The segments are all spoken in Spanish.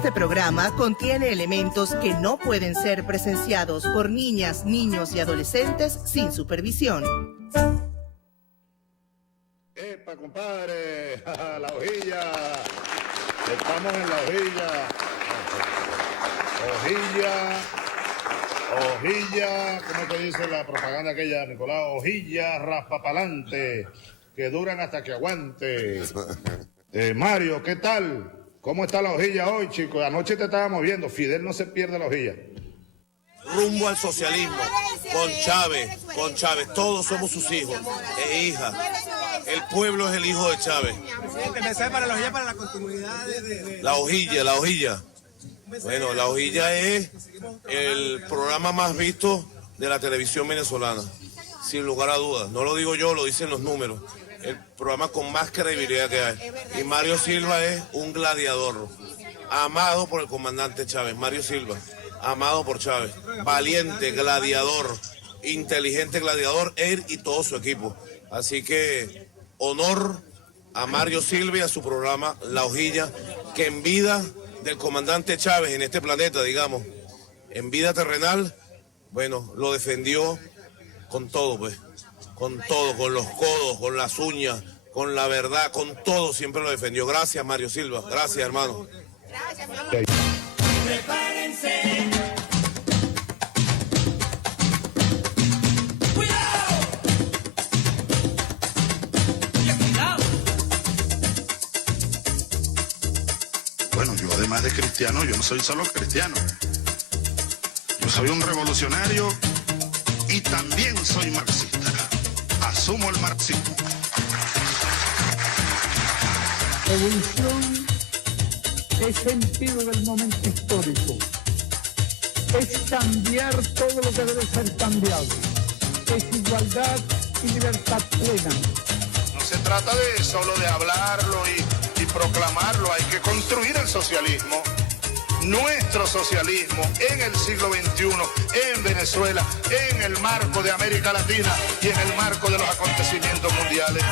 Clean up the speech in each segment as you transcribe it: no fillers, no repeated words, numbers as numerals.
Este programa contiene elementos que no pueden ser presenciados por niñas, niños y adolescentes sin supervisión. ¡Epa, compadre! ¡La hojilla! Estamos en la hojilla. Hojilla, ¿cómo te dice la propaganda aquella, Nicolás? Hojilla raspapalante, que duran hasta que aguante. Mario, ¿qué tal? ¿Cómo está la hojilla hoy, chicos? Anoche te estábamos viendo, Fidel no se pierde la hojilla. Rumbo al socialismo, con Chávez, todos somos sus hijos e hijas. El pueblo es el hijo de Chávez. Presidente, mensaje para la hojilla, para la continuidad de... La hojilla. Bueno, la hojilla es el programa más visto de la televisión venezolana, sin lugar a dudas. No lo digo yo, lo dicen los números. El programa con más credibilidad que hay. Y Mario Silva es un gladiador, amado por el comandante Chávez. Mario Silva, amado por Chávez. Valiente, gladiador, inteligente gladiador, él y todo su equipo. Así que honor a Mario Silva y a su programa La Hojilla, que en vida del comandante Chávez en este planeta, digamos, en vida terrenal, bueno, lo defendió con todo, pues, con todo, con los codos, con las uñas, con la verdad, con todo, siempre lo defendió. Gracias, Mario Silva, gracias, hermano. Gracias, mi amor. Prepárense. Bueno, yo además de cristiano, yo no soy solo cristiano. Yo soy un revolucionario y también soy marxista. Asumo el marxismo. Evolución es sentido del momento histórico. Es cambiar todo lo que debe ser cambiado. Es igualdad y libertad plena. No se trata de solo de hablarlo y proclamarlo, hay que construir el socialismo, nuestro socialismo en el siglo XXI, en Venezuela, en el marco de América Latina y en el marco de los acontecimientos mundiales.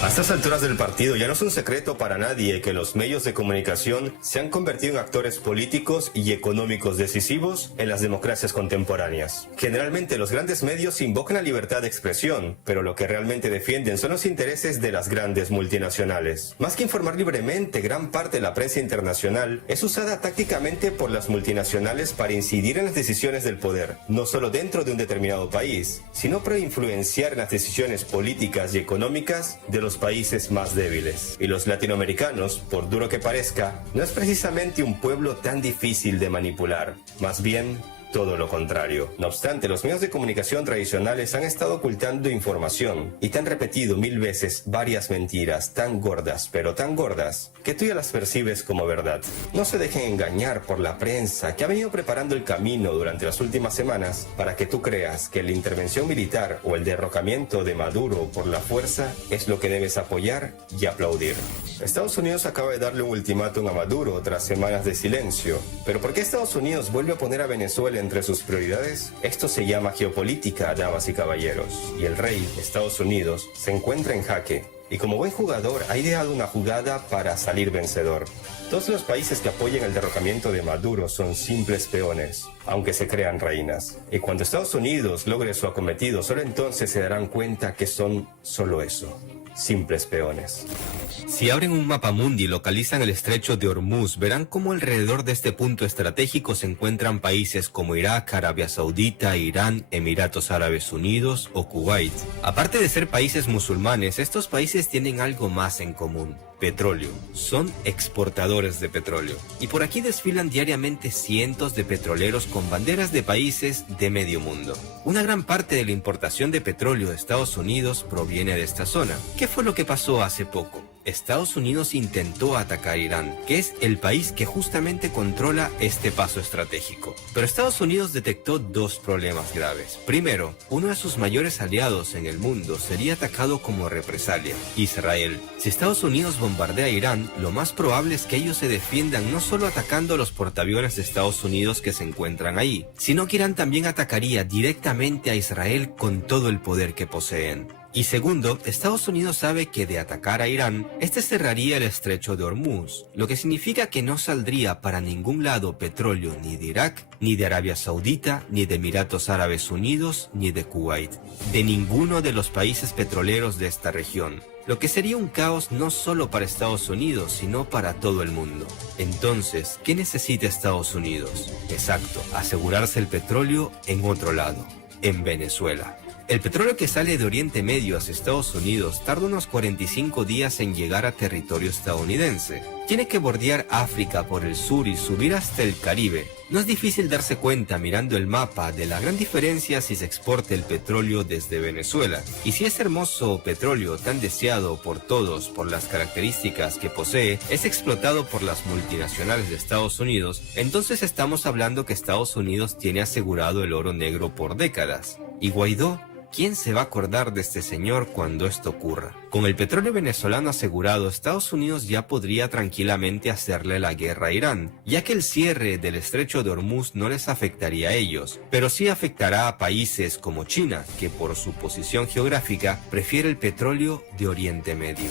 A estas alturas del partido ya no es un secreto para nadie que los medios de comunicación se han convertido en actores políticos y económicos decisivos en las democracias contemporáneas. Generalmente los grandes medios invocan la libertad de expresión, pero lo que realmente defienden son los intereses de las grandes multinacionales. Más que informar libremente, gran parte de la prensa internacional es usada tácticamente por las multinacionales para incidir en las decisiones del poder, no solo dentro de un determinado país, sino para influenciar en las decisiones políticas y económicas de los países más débiles. Y los latinoamericanos, por duro que parezca, no es precisamente un pueblo tan difícil de manipular, más bien todo lo contrario. No obstante, los medios de comunicación tradicionales han estado ocultando información y te han repetido 1000 veces varias mentiras tan gordas, pero tan gordas, que tú ya las percibes como verdad. No se dejen engañar por la prensa que ha venido preparando el camino durante las últimas semanas para que tú creas que la intervención militar o el derrocamiento de Maduro por la fuerza es lo que debes apoyar y aplaudir. Estados Unidos acaba de darle un ultimátum a Maduro tras semanas de silencio. ¿Pero por qué Estados Unidos vuelve a poner a Venezuela entre sus prioridades? Esto se llama geopolítica, damas y caballeros, y el rey, Estados Unidos, se encuentra en jaque, y como buen jugador ha ideado una jugada para salir vencedor. Todos los países que apoyan el derrocamiento de Maduro son simples peones, aunque se crean reinas. Y cuando Estados Unidos logre su acometido, solo entonces se darán cuenta que son solo eso, simples peones. Si abren un mapamundi y localizan el estrecho de Hormuz, verán cómo alrededor de este punto estratégico se encuentran países como Irak, Arabia Saudita, Irán, Emiratos Árabes Unidos o Kuwait. Aparte de ser países musulmanes, estos países tienen algo más en común: petróleo. Son exportadores de petróleo. Y por aquí desfilan diariamente cientos de petroleros con banderas de países de medio mundo. Una gran parte de la importación de petróleo de Estados Unidos proviene de esta zona. ¿Qué fue lo que pasó hace poco? Estados Unidos intentó atacar Irán, que es el país que justamente controla este paso estratégico. Pero Estados Unidos detectó dos problemas graves. Primero, uno de sus mayores aliados en el mundo sería atacado como represalia, Israel. Si Estados Unidos bombardea a Irán, lo más probable es que ellos se defiendan no solo atacando los portaaviones de Estados Unidos que se encuentran ahí, sino que Irán también atacaría directamente a Israel con todo el poder que poseen. Y segundo, Estados Unidos sabe que de atacar a Irán, este cerraría el estrecho de Hormuz, lo que significa que no saldría para ningún lado petróleo ni de Irak, ni de Arabia Saudita, ni de Emiratos Árabes Unidos, ni de Kuwait, de ninguno de los países petroleros de esta región. Lo que sería un caos no solo para Estados Unidos, sino para todo el mundo. Entonces, ¿qué necesita Estados Unidos? Exacto, asegurarse el petróleo en otro lado, en Venezuela. El petróleo que sale de Oriente Medio hacia Estados Unidos tarda unos 45 días en llegar a territorio estadounidense. Tiene que bordear África por el sur y subir hasta el Caribe. No es difícil darse cuenta mirando el mapa de la gran diferencia si se exporta el petróleo desde Venezuela. Y si ese hermoso petróleo tan deseado por todos por las características que posee es explotado por las multinacionales de Estados Unidos, entonces estamos hablando que Estados Unidos tiene asegurado el oro negro por décadas. ¿Y Guaidó? ¿Quién se va a acordar de este señor cuando esto ocurra? Con el petróleo venezolano asegurado, Estados Unidos ya podría tranquilamente hacerle la guerra a Irán, ya que el cierre del estrecho de Hormuz no les afectaría a ellos, pero sí afectará a países como China, que por su posición geográfica prefiere el petróleo de Oriente Medio.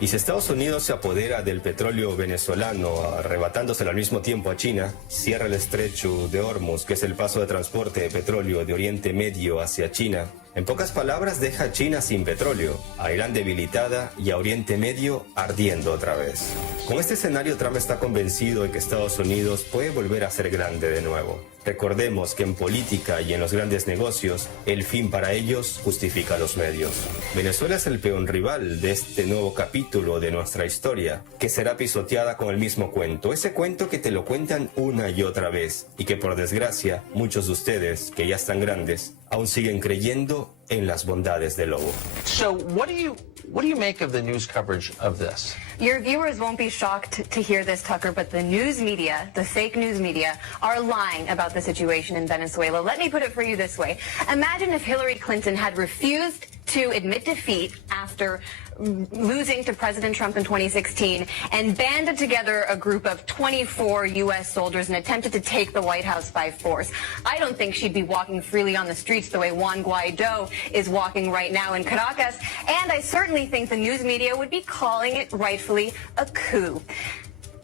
Y si Estados Unidos se apodera del petróleo venezolano, arrebatándoselo al mismo tiempo a China, cierra el estrecho de Hormuz, que es el paso de transporte de petróleo de Oriente Medio hacia China, en pocas palabras deja a China sin petróleo, a Irán debilitada y a Oriente Medio ardiendo otra vez. Con este escenario, Trump está convencido de que Estados Unidos puede volver a ser grande de nuevo. Recordemos que en política y en los grandes negocios, el fin para ellos justifica los medios. Venezuela es el peón rival de este nuevo capítulo de nuestra historia, que será pisoteada con el mismo cuento. Ese cuento que te lo cuentan una y otra vez, y que por desgracia, muchos de ustedes, que ya están grandes, aún siguen creyendo en las bondades del lobo. So what do you make of the news coverage of this? Your viewers won't be shocked to hear this, Tucker, but the news media, the fake news media, are lying about the situation in Venezuela. Let me put it for you this way. Imagine if Hillary Clinton had refused to admit defeat after losing to President Trump in 2016 and banded together a group of 24 U.S. soldiers and attempted to take the White House by force. I don't think she'd be walking freely on the streets the way Juan Guaidó is walking right now in Caracas, and I certainly think the news media would be calling it rightfully a coup.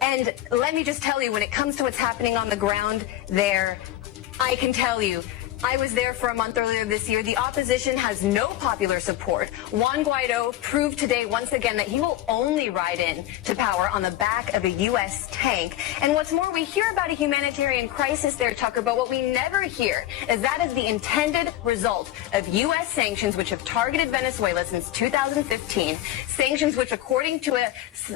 And let me just tell you, when it comes to what's happening on the ground there, I can tell you, I was there for a month earlier this year. The opposition has no popular support. Juan Guaidó proved today once again that he will only ride in to power on the back of a U.S. tank. And what's more, we hear about a humanitarian crisis there, Tucker, but what we never hear is that is the intended result of U.S. sanctions which have targeted Venezuela since 2015. Sanctions which, according to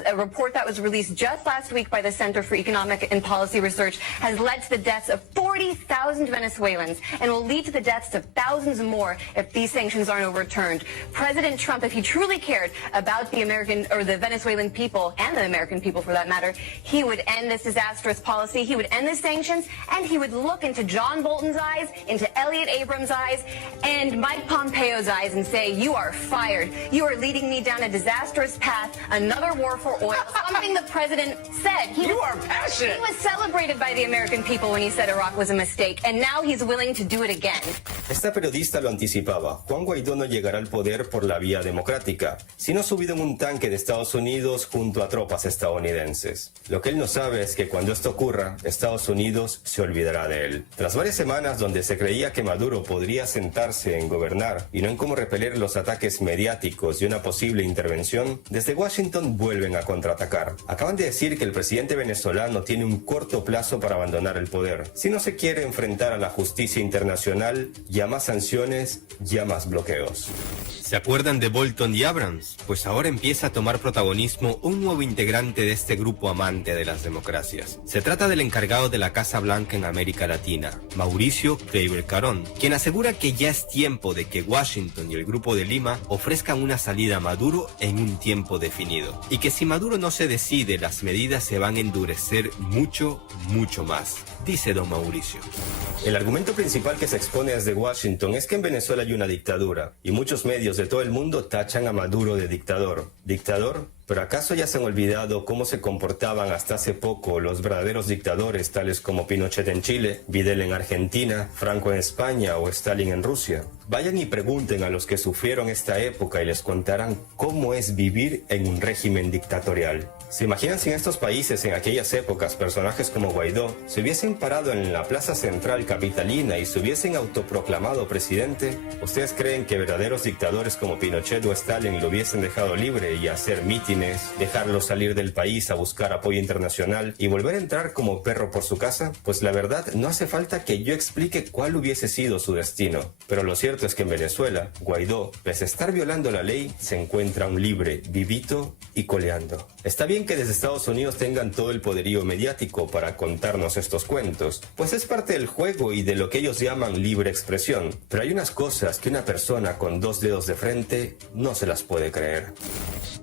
a report that was released just last week by the Center for Economic and Policy Research, has led to the deaths of 40,000 Venezuelans and will lead to the deaths of thousands more if these sanctions aren't overturned. President Trump, if he truly cared about the American or the Venezuelan people and the American people for that matter, he would end this disastrous policy, he would end the sanctions, and he would look into John Bolton's eyes, into Elliot Abrams' eyes, and Mike Pompeo's eyes and say, you are fired. You are leading me down a disastrous path, another war for oil, something the president said. You are passionate. He was celebrated by the American people when he said Iraq was a mistake, and now he's willing to do it again. Esta periodista lo anticipaba. Juan Guaidó no llegará al poder por la vía democrática, sino subido en un tanque de Estados Unidos junto a tropas estadounidenses. Lo que él no sabe es que cuando esto ocurra, Estados Unidos se olvidará de él. Tras varias semanas donde se creía que Maduro podría sentarse en gobernar y no en cómo repeler los ataques mediáticos de una posible intervención, desde Washington vuelven a contraatacar. Acaban de decir que el presidente venezolano tiene un corto plazo para abandonar el poder, si no se quiere enfrentar a la justicia internacional internacional, ya más sanciones, ya más bloqueos. ¿Se acuerdan de Bolton y Abrams? Pues ahora empieza a tomar protagonismo un nuevo integrante de este grupo amante de las democracias. Se trata del encargado de la Casa Blanca en América Latina, Mauricio Kleiber Carón, quien asegura que ya es tiempo de que Washington y el Grupo de Lima ofrezcan una salida a Maduro en un tiempo definido. Y que si Maduro no se decide, las medidas se van a endurecer mucho, mucho más, dice don Mauricio. El argumento principal que se expone desde Washington es que en Venezuela hay una dictadura, y muchos medios de todo el mundo tachan a Maduro de dictador. ¿Dictador? ¿Pero acaso ya se han olvidado cómo se comportaban hasta hace poco los verdaderos dictadores tales como Pinochet en Chile, Videla en Argentina, Franco en España o Stalin en Rusia? Vayan y pregunten a los que sufrieron esta época y les contarán cómo es vivir en un régimen dictatorial. ¿Se imaginan si en estos países, en aquellas épocas, personajes como Guaidó se hubiesen parado en la plaza central capitalina y se hubiesen autoproclamado presidente? ¿Ustedes creen que verdaderos dictadores como Pinochet o Stalin lo hubiesen dejado libre y hacer mítines, dejarlo salir del país a buscar apoyo internacional y volver a entrar como perro por su casa? Pues la verdad, no hace falta que yo explique cuál hubiese sido su destino. Pero lo cierto es que en Venezuela, Guaidó, pese a estar violando la ley, se encuentra aún libre, vivito y coleando. Está bien que desde Estados Unidos tengan todo el poderío mediático para contarnos estos cuentos, pues es parte del juego y de lo que ellos llaman libre expresión. Pero hay unas cosas que una persona con 2 dedos de frente no se las puede creer.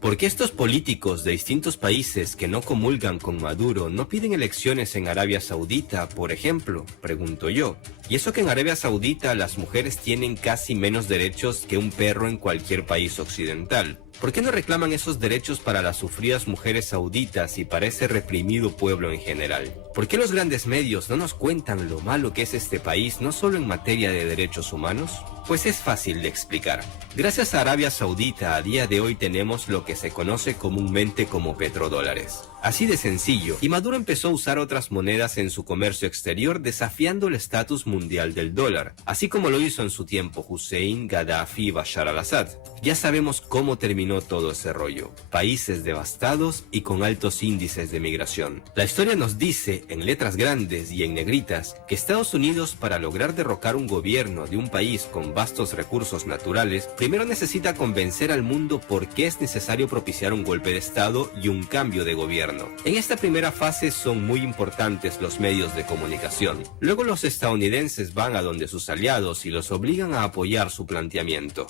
¿Por qué estos políticos de distintos países que no comulgan con Maduro no piden elecciones en Arabia Saudita, por ejemplo? Pregunto yo. Y eso que en Arabia Saudita las mujeres tienen casi menos derechos que un perro en cualquier país occidental. ¿Por qué no reclaman esos derechos para las sufridas mujeres sauditas y para ese reprimido pueblo en general? ¿Por qué los grandes medios no nos cuentan lo malo que es este país, no solo en materia de derechos humanos? Pues es fácil de explicar. Gracias a Arabia Saudita, a día de hoy tenemos lo que se conoce comúnmente como petrodólares. Así de sencillo, y Maduro empezó a usar otras monedas en su comercio exterior desafiando el estatus mundial del dólar, así como lo hizo en su tiempo Hussein, Gaddafi y Bashar al-Assad. Ya sabemos cómo terminó todo ese rollo, países devastados y con altos índices de migración. La historia nos dice, en letras grandes y en negritas, que Estados Unidos, para lograr derrocar un gobierno de un país con vastos recursos naturales, primero necesita convencer al mundo por qué es necesario propiciar un golpe de Estado y un cambio de gobierno. En esta primera fase son muy importantes los medios de comunicación. Luego los estadounidenses van a donde sus aliados y los obligan a apoyar su planteamiento.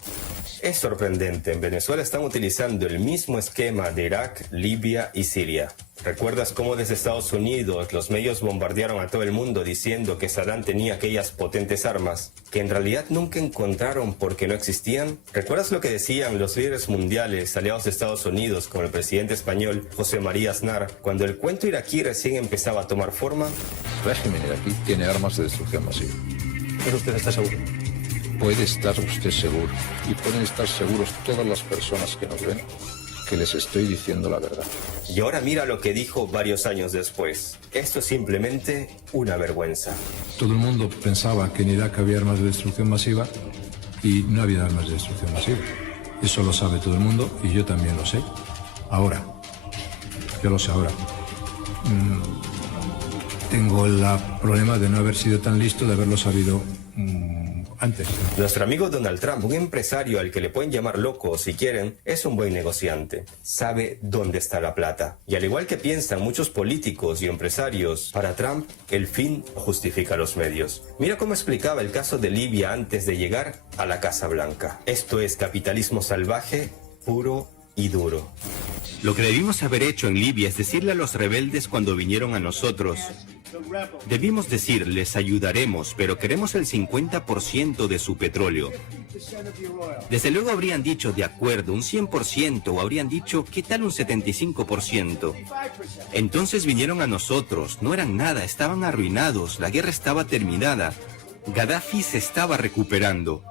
Es sorprendente, en Venezuela están utilizando el mismo esquema de Irak, Libia y Siria. ¿Recuerdas cómo desde Estados Unidos los medios bombardearon a todo el mundo diciendo que Saddam tenía aquellas potentes armas que en realidad nunca encontraron porque no existían? ¿Recuerdas lo que decían los líderes mundiales aliados de Estados Unidos con el presidente español José María Aznar cuando el cuento iraquí recién empezaba a tomar forma? El régimen iraquí tiene armas de destrucción masiva. ¿Pero usted está seguro? Puede estar usted seguro, y pueden estar seguros todas las personas que nos ven, que les estoy diciendo la verdad. Y ahora mira lo que dijo varios años después. Esto es simplemente una vergüenza. Todo el mundo pensaba que en Irak había armas de destrucción masiva y no había armas de destrucción masiva. Eso lo sabe todo el mundo y yo también lo sé. Ahora, yo lo sé ahora. Tengo el problema de no haber sido tan listo, de haberlo sabido antes. Nuestro amigo Donald Trump, un empresario al que le pueden llamar loco si quieren, es un buen negociante. Sabe dónde está la plata. Y al igual que piensan muchos políticos y empresarios, para Trump el fin justifica los medios. Mira cómo explicaba el caso de Libia antes de llegar a la Casa Blanca. Esto es capitalismo salvaje, puro y duro. Lo que debimos haber hecho en Libia es decirle a los rebeldes cuando vinieron a nosotros: debimos decir, les ayudaremos, pero queremos el 50% de su petróleo. Desde luego habrían dicho, de acuerdo, un 100%, o habrían dicho, ¿qué tal un 75%? Entonces vinieron a nosotros, no eran nada, estaban arruinados, la guerra estaba terminada, Gaddafi se estaba recuperando.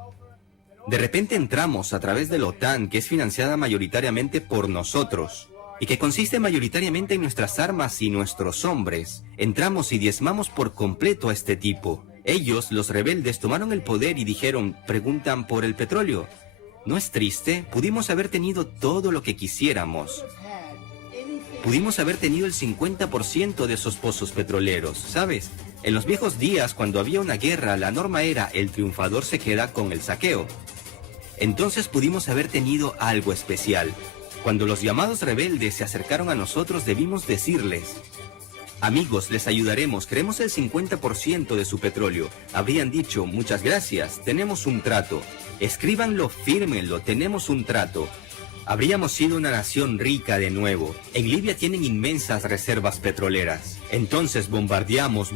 De repente entramos a través de la OTAN, que es financiada mayoritariamente por nosotros, y que consiste mayoritariamente en nuestras armas y nuestros hombres. Entramos y diezmamos por completo a este tipo. Ellos, los rebeldes, tomaron el poder y dijeron, preguntan por el petróleo. ¿No es triste? Pudimos haber tenido todo lo que quisiéramos. Pudimos haber tenido el 50% de esos pozos petroleros, ¿sabes? En los viejos días, cuando había una guerra, la norma era el triunfador se queda con el saqueo. Entonces pudimos haber tenido algo especial. Cuando los llamados rebeldes se acercaron a nosotros, debimos decirles: amigos, les ayudaremos, queremos el 50% de su petróleo. Habrían dicho: muchas gracias, tenemos un trato. Escríbanlo, fírmenlo, tenemos un trato. Habríamos sido una nación rica de nuevo. En Libia tienen inmensas reservas petroleras. Entonces bombardeamos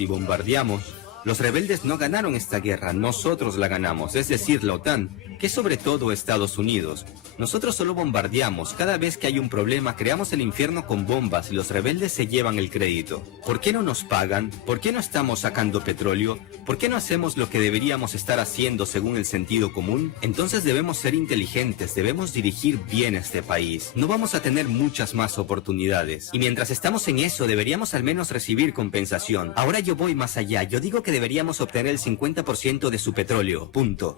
y bombardeamos. Los rebeldes no ganaron esta guerra, nosotros la ganamos, es decir, la OTAN, que es sobre todo Estados Unidos. Nosotros solo bombardeamos, cada vez que hay un problema creamos el infierno con bombas y los rebeldes se llevan el crédito. ¿Por qué no nos pagan? ¿Por qué no estamos sacando petróleo? ¿Por qué no hacemos lo que deberíamos estar haciendo según el sentido común? Entonces debemos ser inteligentes, debemos dirigir bien este país. No vamos a tener muchas más oportunidades. Y mientras estamos en eso, deberíamos al menos recibir compensación. Ahora yo voy más allá, yo digo que deberíamos obtener el 50% de su petróleo, punto.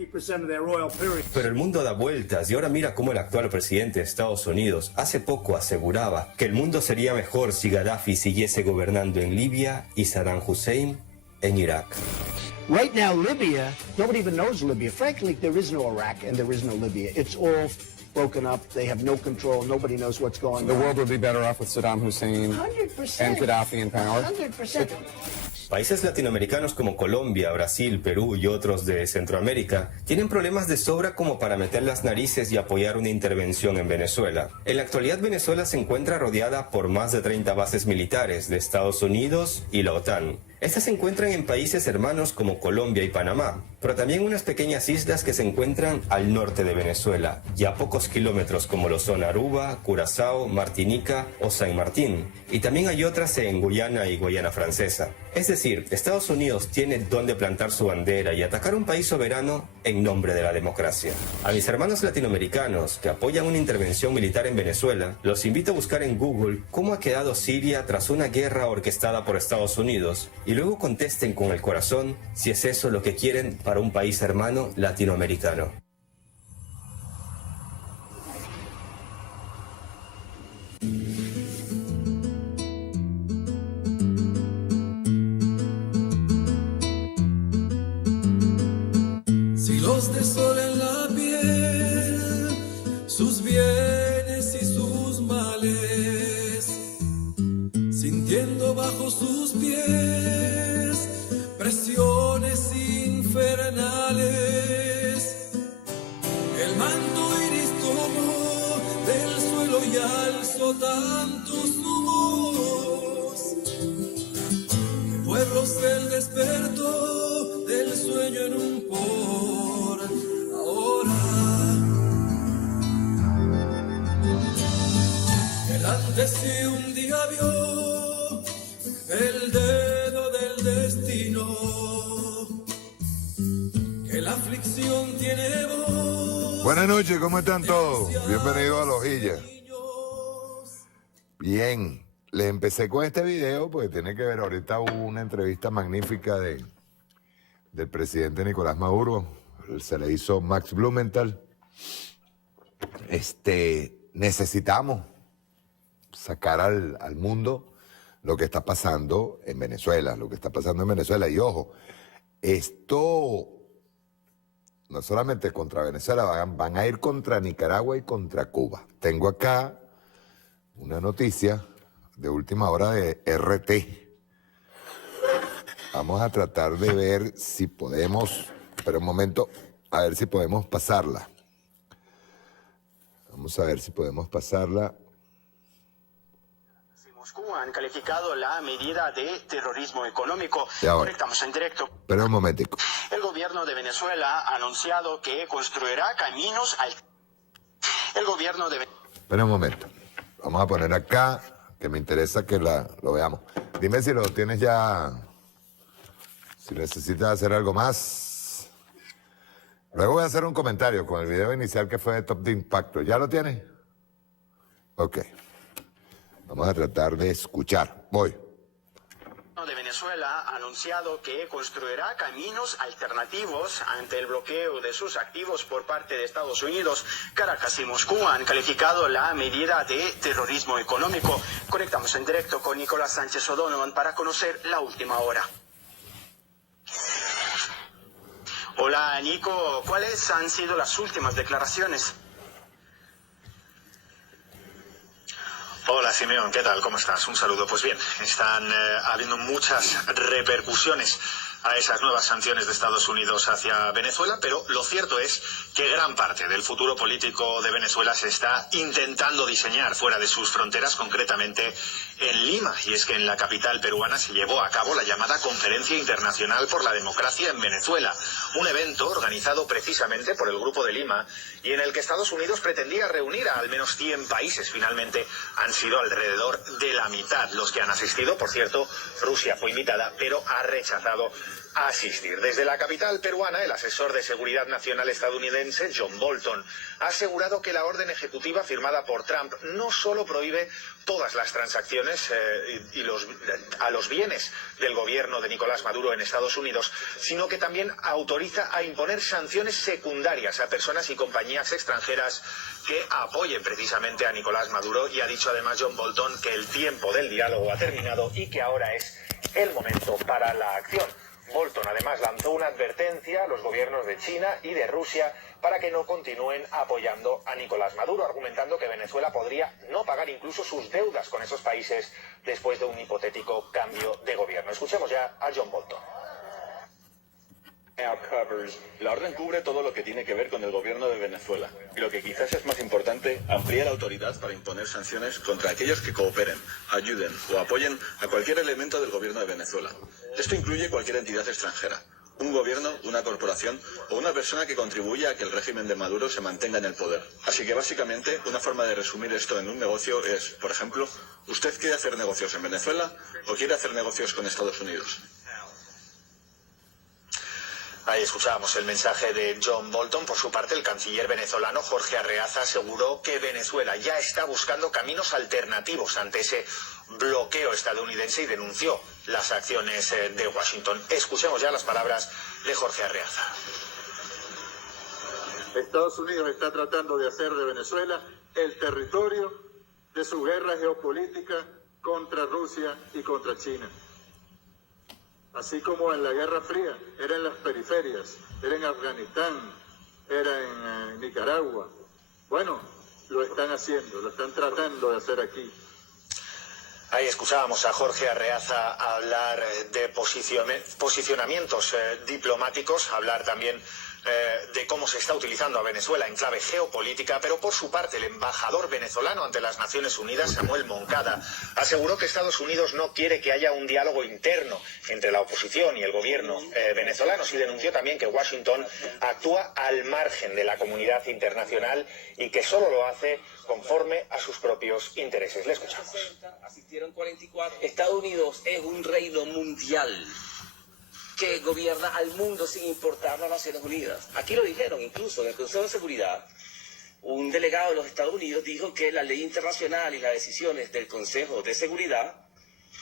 Pero el mundo da vueltas y ahora mira cómo el actual presidente de Estados Unidos hace poco aseguraba que el mundo sería mejor si Gaddafi siguiese gobernando en Libia y Saddam Hussein en Irak. Right now, Libya, nobody even knows Libya. Frankly, there is no Iraq and there is no Libya. It's all broken up. They have no control. Nobody knows what's going on. The world would be better off with Saddam Hussein 100%. and Gaddafi in power. 100%. Países latinoamericanos como Colombia, Brasil, Perú y otros de Centroamérica tienen problemas de sobra como para meter las narices y apoyar una intervención en Venezuela. En la actualidad, Venezuela se encuentra rodeada por más de 30 bases militares de Estados Unidos y la OTAN. Estas se encuentran en países hermanos como Colombia y Panamá, pero también unas pequeñas islas que se encuentran al norte de Venezuela y a pocos kilómetros como lo son Aruba, Curazao, Martinica o San Martín. Y también hay otras en Guyana y Guayana Francesa. Es decir, Estados Unidos tiene dónde plantar su bandera y atacar un país soberano en nombre de la democracia. A mis hermanos latinoamericanos que apoyan una intervención militar en Venezuela, los invito a buscar en Google cómo ha quedado Siria tras una guerra orquestada por Estados Unidos y luego contesten con el corazón si es eso lo que quieren para un país hermano latinoamericano. Siglos de sol en la piel, sus bienes y sus males, sintiendo bajo sus pies presiones infernales. El manto iris tomó del suelo y alzó tanto su voz, que pueblos él despertó del sueño en un por ahora. Delante sí un día vio el dedo del destino, que la aflicción tiene voz. Buenas noches, ¿cómo están todos? Bienvenidos a Lojilla. Bien, le empecé con este video porque tiene que ver, ahorita hubo una entrevista magnífica del presidente Nicolás Maduro, se le hizo Max Blumenthal. Necesitamos sacar al mundo lo que está pasando en Venezuela, y ojo, esto no solamente contra Venezuela, van a ir contra Nicaragua y contra Cuba. Tengo acá una noticia de última hora de RT. Vamos a tratar de ver si podemos, pero un momento, a ver si podemos pasarla. Vamos a ver si podemos pasarla. Moscú han calificado la medida de terrorismo económico. Conectamos en directo. Espera un momentico. El gobierno de Venezuela ha anunciado que construirá caminos al... El gobierno de... Espera un momento. Vamos a poner acá, que me interesa que lo veamos. Dime si lo tienes ya, si necesitas hacer algo más. Luego voy a hacer un comentario con el video inicial que fue de Top de Impacto. ¿Ya lo tienes? Ok. Vamos a tratar de escuchar. Voy. De Venezuela anunciado que construirá caminos alternativos ante el bloqueo de sus activos por parte de Estados Unidos. Caracas y Moscú han calificado la medida de terrorismo económico. Conectamos en directo con Nicolás Sánchez O'Donovan para conocer la última hora. Hola Nico, ¿cuáles han sido las últimas declaraciones? Hola Simeón, ¿qué tal? ¿Cómo estás? Un saludo. Pues bien, están habiendo muchas repercusiones a esas nuevas sanciones de Estados Unidos hacia Venezuela, pero lo cierto es que gran parte del futuro político de Venezuela se está intentando diseñar fuera de sus fronteras, concretamente en Lima. Y es que en la capital peruana se llevó a cabo la llamada Conferencia Internacional por la Democracia en Venezuela, un evento organizado precisamente por el Grupo de Lima y en el que Estados Unidos pretendía reunir a al menos 100 países. Finalmente han sido alrededor de la mitad los que han asistido. Por cierto, Rusia fue invitada, pero ha rechazado asistir. Desde la capital peruana, el asesor de seguridad nacional estadounidense, John Bolton, ha asegurado que la orden ejecutiva firmada por Trump no solo prohíbe todas las transacciones a los bienes del gobierno de Nicolás Maduro en Estados Unidos, sino que también autoriza a imponer sanciones secundarias a personas y compañías extranjeras que apoyen precisamente a Nicolás Maduro. Y ha dicho además John Bolton que el tiempo del diálogo ha terminado y que ahora es el momento para la acción. Bolton además lanzó una advertencia a los gobiernos de China y de Rusia para que no continúen apoyando a Nicolás Maduro, argumentando que Venezuela podría no pagar incluso sus deudas con esos países después de un hipotético cambio de gobierno. Escuchemos ya a John Bolton. La orden cubre todo lo que tiene que ver con el gobierno de Venezuela. Y lo que quizás es más importante, amplía la autoridad para imponer sanciones contra aquellos que cooperen, ayuden o apoyen a cualquier elemento del gobierno de Venezuela. Esto incluye cualquier entidad extranjera, un gobierno, una corporación o una persona que contribuya a que el régimen de Maduro se mantenga en el poder. Así que básicamente una forma de resumir esto en un negocio es, por ejemplo, ¿usted quiere hacer negocios en Venezuela o quiere hacer negocios con Estados Unidos? Ahí escuchábamos el mensaje de John Bolton. Por su parte, el canciller venezolano Jorge Arreaza aseguró que Venezuela ya está buscando caminos alternativos ante ese bloqueo estadounidense y denunció las acciones de Washington. Escuchemos ya las palabras de Jorge Arreaza. Estados Unidos está tratando de hacer de Venezuela el territorio de su guerra geopolítica contra Rusia y contra China. Así como en la Guerra Fría, era en las periferias, era en Afganistán, era en Nicaragua. Bueno, lo están haciendo, lo están tratando de hacer aquí. Ahí escuchábamos a Jorge Arreaza hablar de posicionamientos diplomáticos, hablar también de cómo se está utilizando a Venezuela en clave geopolítica, pero por su parte el embajador venezolano ante las Naciones Unidas, Samuel Moncada, aseguró que Estados Unidos no quiere que haya un diálogo interno entre la oposición y el gobierno venezolano, y denunció también que Washington actúa al margen de la comunidad internacional y que solo lo hace conforme a sus propios intereses. Le escuchamos. Asistieron 44. Estados Unidos es un reino mundial que gobierna al mundo sin importar las Naciones Unidas. Aquí lo dijeron, incluso en el Consejo de Seguridad, un delegado de los Estados Unidos dijo que la ley internacional y las decisiones del Consejo de Seguridad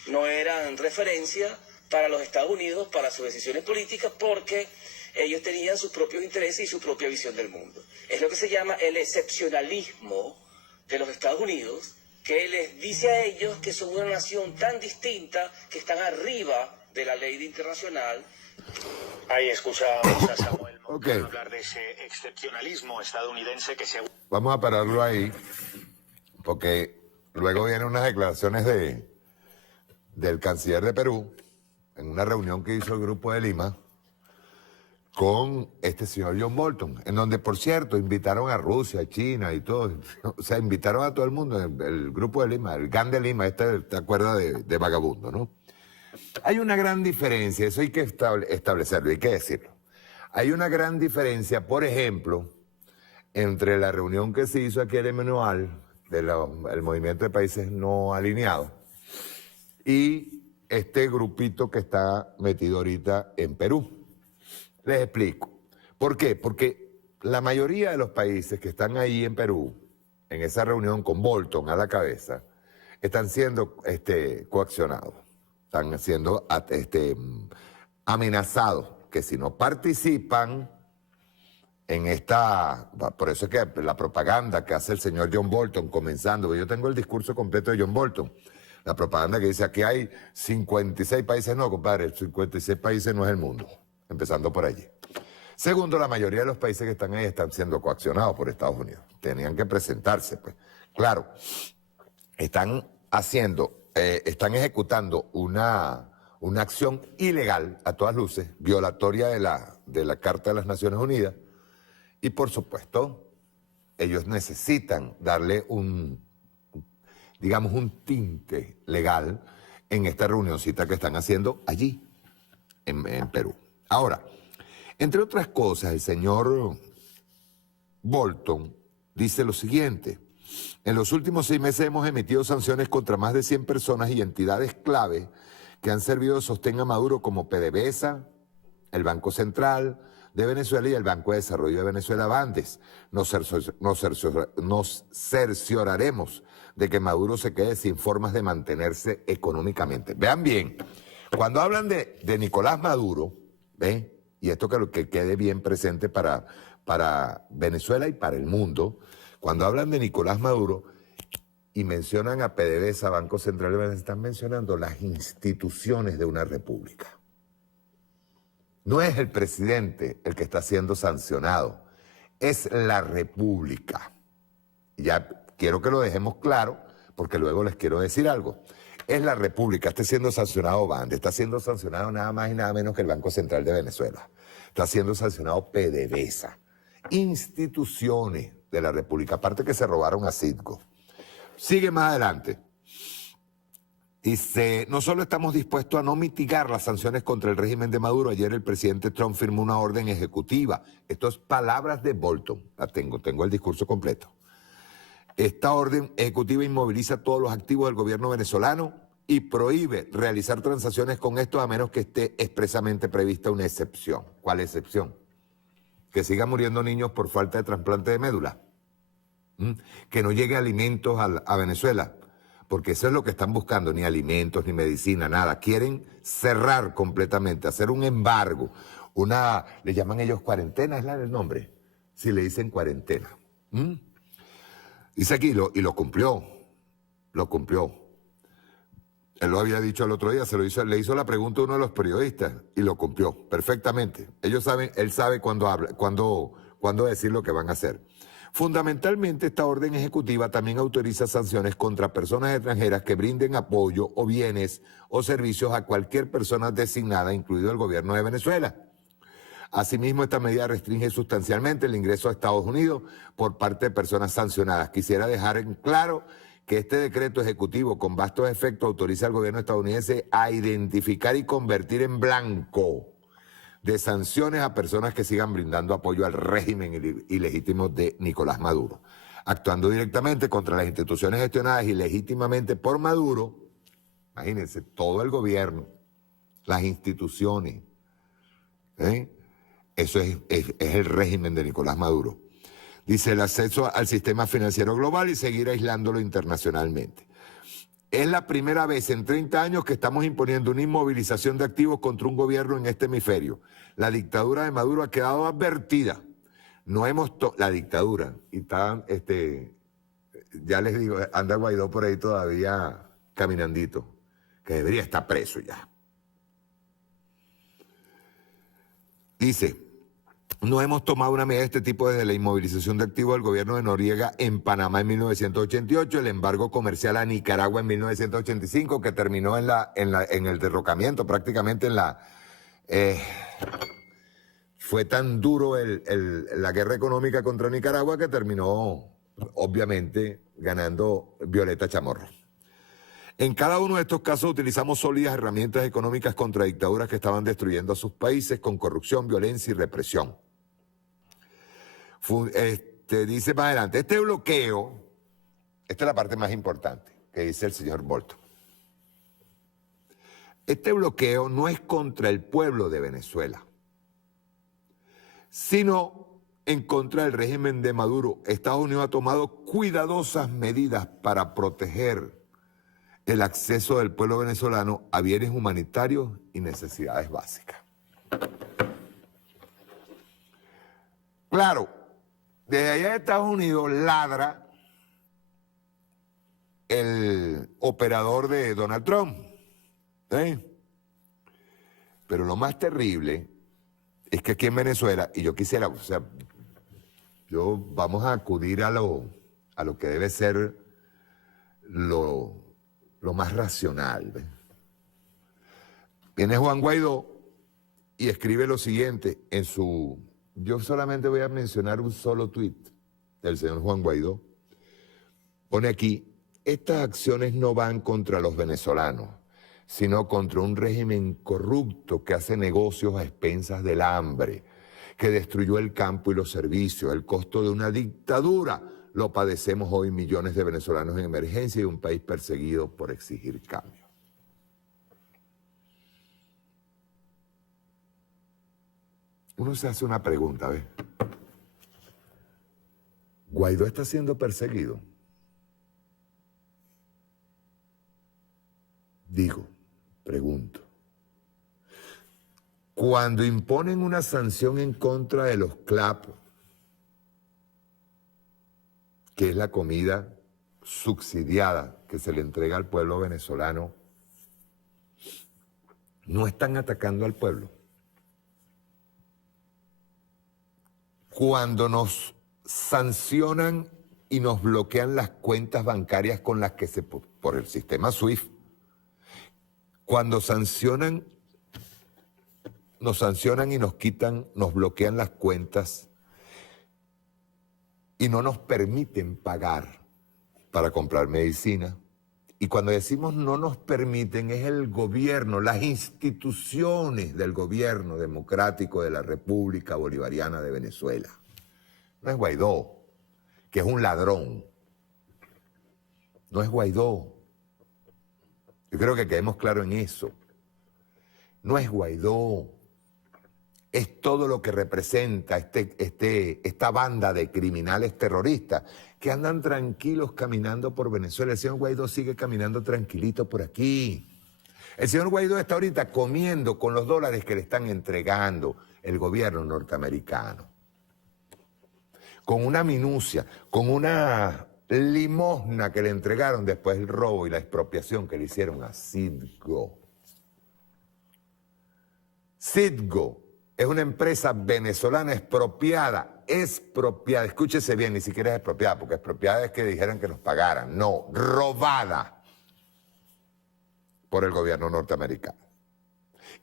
no eran referencia para los Estados Unidos, para sus decisiones políticas, porque ellos tenían sus propios intereses y su propia visión del mundo. Es lo que se llama el excepcionalismo de los Estados Unidos, que les dice a ellos que son una nación tan distinta, que están arriba de la ley internacional. Ahí escuchamos a Samuel Moncada hablar de ese excepcionalismo estadounidense que se... Vamos a pararlo ahí, porque luego vienen unas declaraciones del canciller de Perú, en una reunión que hizo el Grupo de Lima, con este señor John Bolton, en donde, por cierto, invitaron a Rusia, a China y todo. O sea, invitaron a todo el mundo, el Grupo de Lima, el GAN de Lima, ¿te acuerdas de vagabundo, no? Hay una gran diferencia, eso hay que establecerlo, hay que decirlo. Hay una gran diferencia, por ejemplo, entre la reunión que se hizo aquí en el MNUAL, del Movimiento de Países No Alineados, y este grupito que está metido ahorita en Perú. Les explico. ¿Por qué? Porque la mayoría de los países que están ahí en Perú, en esa reunión con Bolton a la cabeza, están siendo coaccionados. O están siendo amenazados, que si no participan en esta, por eso es que la propaganda que hace el señor John Bolton comenzando, yo tengo el discurso completo de John Bolton, la propaganda que dice aquí hay 56 países, no compadre, 56 países no es el mundo, empezando por allí. Segundo, la mayoría de los países que están ahí están siendo coaccionados por Estados Unidos, tenían que presentarse, pues. Claro, están ejecutando una acción ilegal, a todas luces, violatoria de la Carta de las Naciones Unidas, y por supuesto, ellos necesitan darle digamos, un tinte legal en esta reunioncita que están haciendo allí, en Perú. Ahora, entre otras cosas, el señor Bolton dice lo siguiente: en los últimos 6 meses hemos emitido sanciones contra más de 100 personas y entidades clave que han servido de sostén a Maduro, como PDVSA, el Banco Central de Venezuela y el Banco de Desarrollo de Venezuela, Bandes. Nos cercioraremos de que Maduro se quede sin formas de mantenerse económicamente. Vean bien, cuando hablan de Nicolás Maduro, ¿ven? Y esto que quede bien presente para Venezuela y para el mundo, cuando hablan de Nicolás Maduro y mencionan a PDVSA, Banco Central de Venezuela, están mencionando las instituciones de una república. No es el presidente el que está siendo sancionado, es la república. Ya quiero que lo dejemos claro, porque luego les quiero decir algo. Es la república, está siendo sancionado Bandes, está siendo sancionado nada más y nada menos que el Banco Central de Venezuela, está siendo sancionado PDVSA, instituciones de la república, aparte que se robaron a Citgo. Sigue más adelante. Dice, no solo estamos dispuestos a no mitigar las sanciones contra el régimen de Maduro, ayer el presidente Trump firmó una orden ejecutiva. Esto es palabras de Bolton, la tengo el discurso completo. Esta orden ejecutiva inmoviliza todos los activos del gobierno venezolano y prohíbe realizar transacciones con estos a menos que esté expresamente prevista una excepción. ¿Cuál excepción? Que sigan muriendo niños por falta de trasplante de médula. Que no llegue alimentos a Venezuela. Porque eso es lo que están buscando, ni alimentos, ni medicina, nada. Quieren cerrar completamente, hacer un embargo, le llaman ellos cuarentena, es el nombre, si le dicen cuarentena. Dice aquí, y lo cumplió. Él lo había dicho el otro día, le hizo la pregunta a uno de los periodistas y lo cumplió perfectamente. Él sabe cuándo decir lo que van a hacer. Fundamentalmente, esta orden ejecutiva también autoriza sanciones contra personas extranjeras que brinden apoyo o bienes o servicios a cualquier persona designada, incluido el gobierno de Venezuela. Asimismo, esta medida restringe sustancialmente el ingreso a Estados Unidos por parte de personas sancionadas. Quisiera dejar en claro que este decreto ejecutivo con vastos efectos autoriza al gobierno estadounidense a identificar y convertir en blanco de sanciones a personas que sigan brindando apoyo al régimen ilegítimo de Nicolás Maduro, actuando directamente contra las instituciones gestionadas ilegítimamente por Maduro. Imagínense, todo el gobierno, las instituciones, eso es el régimen de Nicolás Maduro. Dice, el acceso al sistema financiero global y seguir aislándolo internacionalmente. Es la primera vez en 30 años que estamos imponiendo una inmovilización de activos contra un gobierno en este hemisferio. La dictadura de Maduro ha quedado advertida. La dictadura, y está, ya les digo, anda Guaidó por ahí todavía caminandito, que debería estar preso ya. Dice, no hemos tomado una medida de este tipo desde la inmovilización de activos del gobierno de Noriega en Panamá en 1988, el embargo comercial a Nicaragua en 1985, que terminó en el derrocamiento, prácticamente fue tan duro la guerra económica contra Nicaragua que terminó, obviamente, ganando Violeta Chamorro. En cada uno de estos casos utilizamos sólidas herramientas económicas contra dictaduras que estaban destruyendo a sus países con corrupción, violencia y represión. Dice más adelante, este bloqueo, esta es la parte más importante que dice el señor Bolton. Este bloqueo no es contra el pueblo de Venezuela, sino en contra del régimen de Maduro. Estados Unidos ha tomado cuidadosas medidas para proteger el acceso del pueblo venezolano a bienes humanitarios y necesidades básicas. Claro, desde allá de Estados Unidos ladra el operador de Donald Trump. Pero lo más terrible es que aquí en Venezuela, y yo quisiera, o sea, vamos a acudir a lo que debe ser lo más racional. ¿Ves? Viene Juan Guaidó y escribe lo siguiente en su... Yo solamente voy a mencionar un solo tuit del señor Juan Guaidó. Pone aquí, estas acciones no van contra los venezolanos, sino contra un régimen corrupto que hace negocios a expensas del hambre, que destruyó el campo y los servicios. El costo de una dictadura lo padecemos hoy millones de venezolanos en emergencia y un país perseguido por exigir cambio. Uno se hace una pregunta, ¿ves? ¿Guaidó está siendo perseguido? Digo, pregunto. Cuando imponen una sanción en contra de los CLAP, que es la comida subsidiada que se le entrega al pueblo venezolano, no están atacando al pueblo. Cuando nos sancionan y nos bloquean las cuentas bancarias con las que por el sistema SWIFT, cuando nos sancionan y nos quitan, nos bloquean las cuentas y no nos permiten pagar para comprar medicina. Y cuando decimos no nos permiten, es el gobierno, las instituciones del gobierno democrático de la República Bolivariana de Venezuela. No es Guaidó, que es un ladrón. No es Guaidó. Yo creo que quedemos claros en eso. No es Guaidó. Es todo lo que representa esta banda de criminales terroristas que andan tranquilos caminando por Venezuela. El señor Guaidó sigue caminando tranquilito por aquí. El señor Guaidó está ahorita comiendo con los dólares que le están entregando el gobierno norteamericano. Con una minucia, con una limosna que le entregaron después del robo y la expropiación que le hicieron a Citgo. Citgo es una empresa venezolana expropiada, escúchese bien, ni siquiera es expropiada, porque expropiada es que dijeran que nos pagaran, no, robada por el gobierno norteamericano.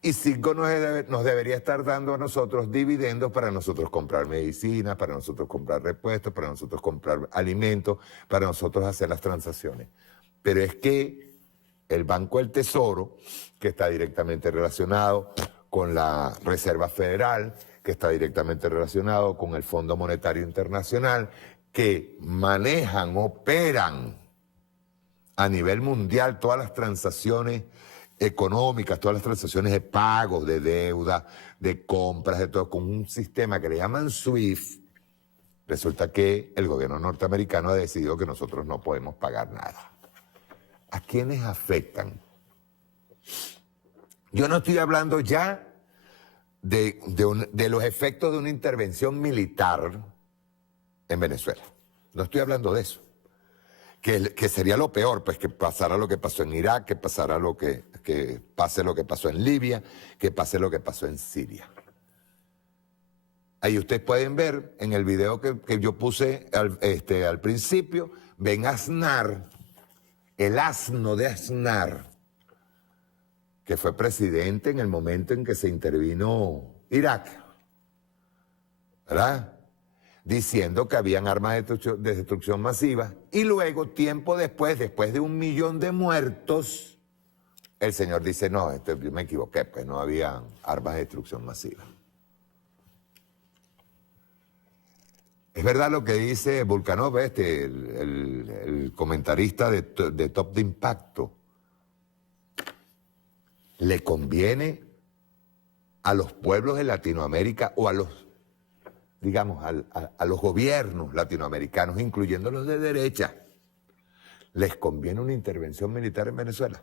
Y Citgo nos debería estar dando a nosotros dividendos para nosotros comprar medicinas, para nosotros comprar repuestos, para nosotros comprar alimentos, para nosotros hacer las transacciones. Pero es que el Banco del Tesoro, que está directamente relacionado con la Reserva Federal, que está directamente relacionado con el Fondo Monetario Internacional, que manejan, operan a nivel mundial todas las transacciones económicas, todas las transacciones de pagos, de deuda, de compras, de todo, con un sistema que le llaman SWIFT. Resulta que el gobierno norteamericano ha decidido que nosotros no podemos pagar nada. ¿A quiénes afectan? Yo no estoy hablando ya de los efectos de una intervención militar en Venezuela. No estoy hablando de eso. Que sería lo peor, pues que pasara lo que pasó en Irak, que pasara que pase lo que pasó en Libia, que pase lo que pasó en Siria. Ahí ustedes pueden ver en el video que yo puse al principio, ven Aznar, el asno de Aznar, que fue presidente en el momento en que se intervino Irak, ¿verdad? Diciendo que habían armas de destrucción masiva, y luego, tiempo después de 1 millón de muertos, el señor dice, no, yo me equivoqué, pues no había armas de destrucción masiva. Es verdad lo que dice Vulcanov, el comentarista de Top de Impacto. Le conviene a los pueblos de Latinoamérica o a los, digamos, a los gobiernos latinoamericanos, incluyendo los de derecha, ¿Les conviene una intervención militar en Venezuela?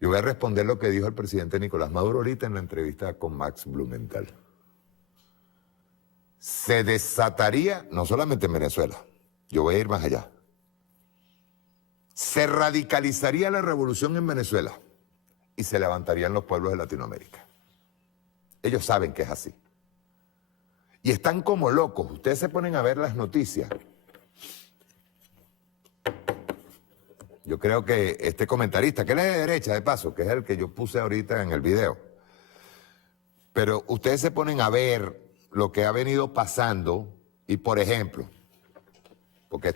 Yo voy a responder lo que dijo el presidente Nicolás Maduro ahorita en la entrevista con Max Blumenthal. Se desataría, no solamente en Venezuela, yo voy a ir más allá. Se radicalizaría la revolución en Venezuela y se levantarían los pueblos de Latinoamérica. Ellos saben que es así. Y están como locos. Ustedes se ponen a ver las noticias. Yo creo que este comentarista, que él es de derecha de paso, que es el que yo puse ahorita en el video, pero ustedes se ponen a ver lo que ha venido pasando y, por ejemplo, porque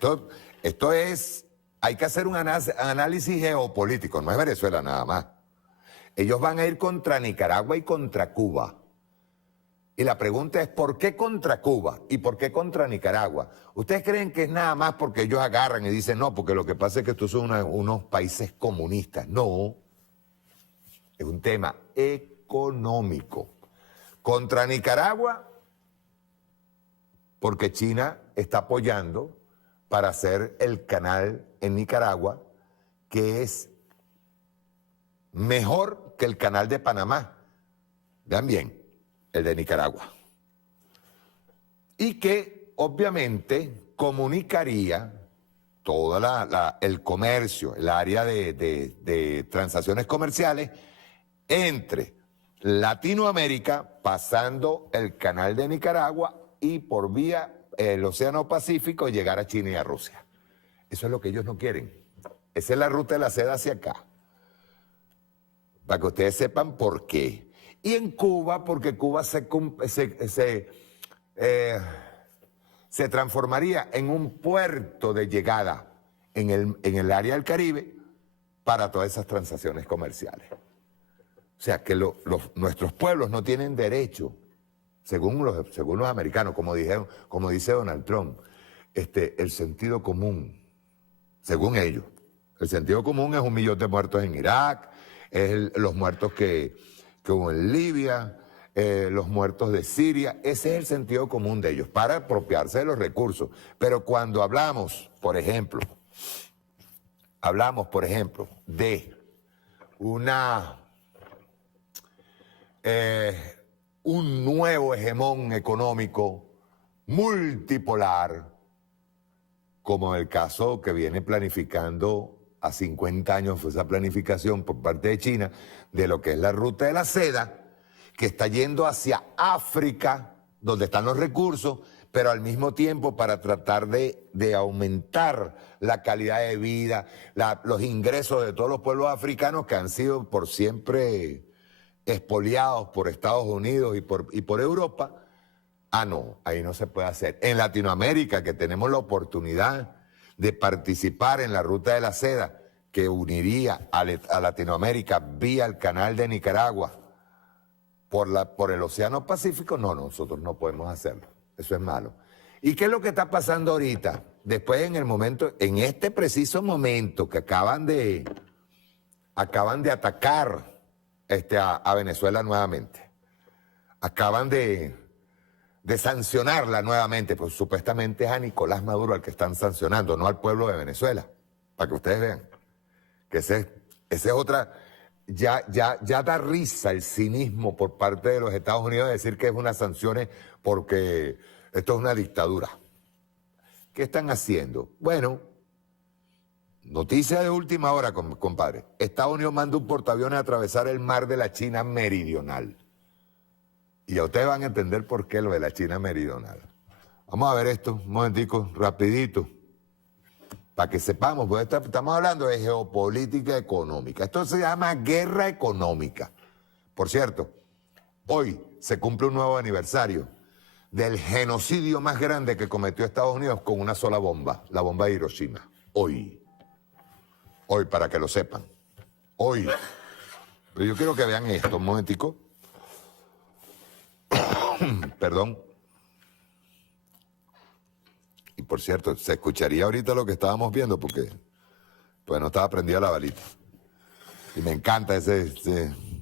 esto es, hay que hacer un análisis geopolítico, no es Venezuela nada más. Ellos van a ir contra Nicaragua y contra Cuba. Y la pregunta es, ¿por qué contra Cuba y por qué contra Nicaragua? ¿Ustedes creen que es nada más porque ellos agarran y dicen, no, porque lo que pasa es que estos son unos países comunistas? No, es un tema económico. Contra Nicaragua, porque China está apoyando para hacer el canal en Nicaragua, que es mejor que el canal de Panamá. Vean bien, el de Nicaragua. Y que obviamente comunicaría todo el comercio, el área de transacciones comerciales entre Latinoamérica, pasando el canal de Nicaragua y por vía el Océano Pacífico llegar a China y a Rusia. Eso es lo que ellos no quieren. Esa es la ruta de la seda hacia acá. Para que ustedes sepan por qué. Y en Cuba, porque Cuba se transformaría en un puerto de llegada en el área del Caribe para todas esas transacciones comerciales. O sea, que nuestros pueblos no tienen derecho, según los americanos, como dice Donald Trump, el sentido común, según ellos. El sentido común es 1 millón de muertos en Irak, es los muertos que hubo en Libia, los muertos de Siria. Ese es el sentido común de ellos, para apropiarse de los recursos. Pero cuando hablamos, por ejemplo, de un nuevo hegemón económico multipolar, como el caso que viene planificando a 50 años, fue esa planificación por parte de China, de lo que es la ruta de la seda, que está yendo hacia África, donde están los recursos, pero al mismo tiempo para tratar de aumentar la calidad de vida, los ingresos de todos los pueblos africanos que han sido por siempre expoliados por Estados Unidos y por Europa. Ah, no, ahí no se puede hacer. En Latinoamérica, que tenemos la oportunidad de participar en la ruta de la seda, que uniría a Latinoamérica vía el canal de Nicaragua por el Océano Pacífico, no, nosotros no podemos hacerlo. Eso es malo. ¿Y qué es lo que está pasando ahorita? Después en este preciso momento que acaban de atacar a Venezuela nuevamente. Acaban de sancionarla nuevamente, pues supuestamente es a Nicolás Maduro al que están sancionando, no al pueblo de Venezuela, para que ustedes vean que ese es otra, ya da risa el cinismo por parte de los Estados Unidos de decir que es unas sanciones porque esto es una dictadura. ¿Qué están haciendo? Bueno, noticia de última hora, compadre. Estados Unidos manda un portaaviones a atravesar el mar de la China Meridional. Y ya ustedes van a entender por qué lo de la China Meridional. Vamos a ver esto, un momentico, rapidito, para que sepamos, porque estamos hablando de geopolítica económica. Esto se llama guerra económica. Por cierto, hoy se cumple un nuevo aniversario del genocidio más grande que cometió Estados Unidos con una sola bomba, la bomba de Hiroshima. Hoy, para que lo sepan. Hoy. Pero yo quiero que vean esto, un momentico. Perdón. Y por cierto, se escucharía ahorita lo que estábamos viendo porque pues no estaba prendida la balita. Y me encanta ese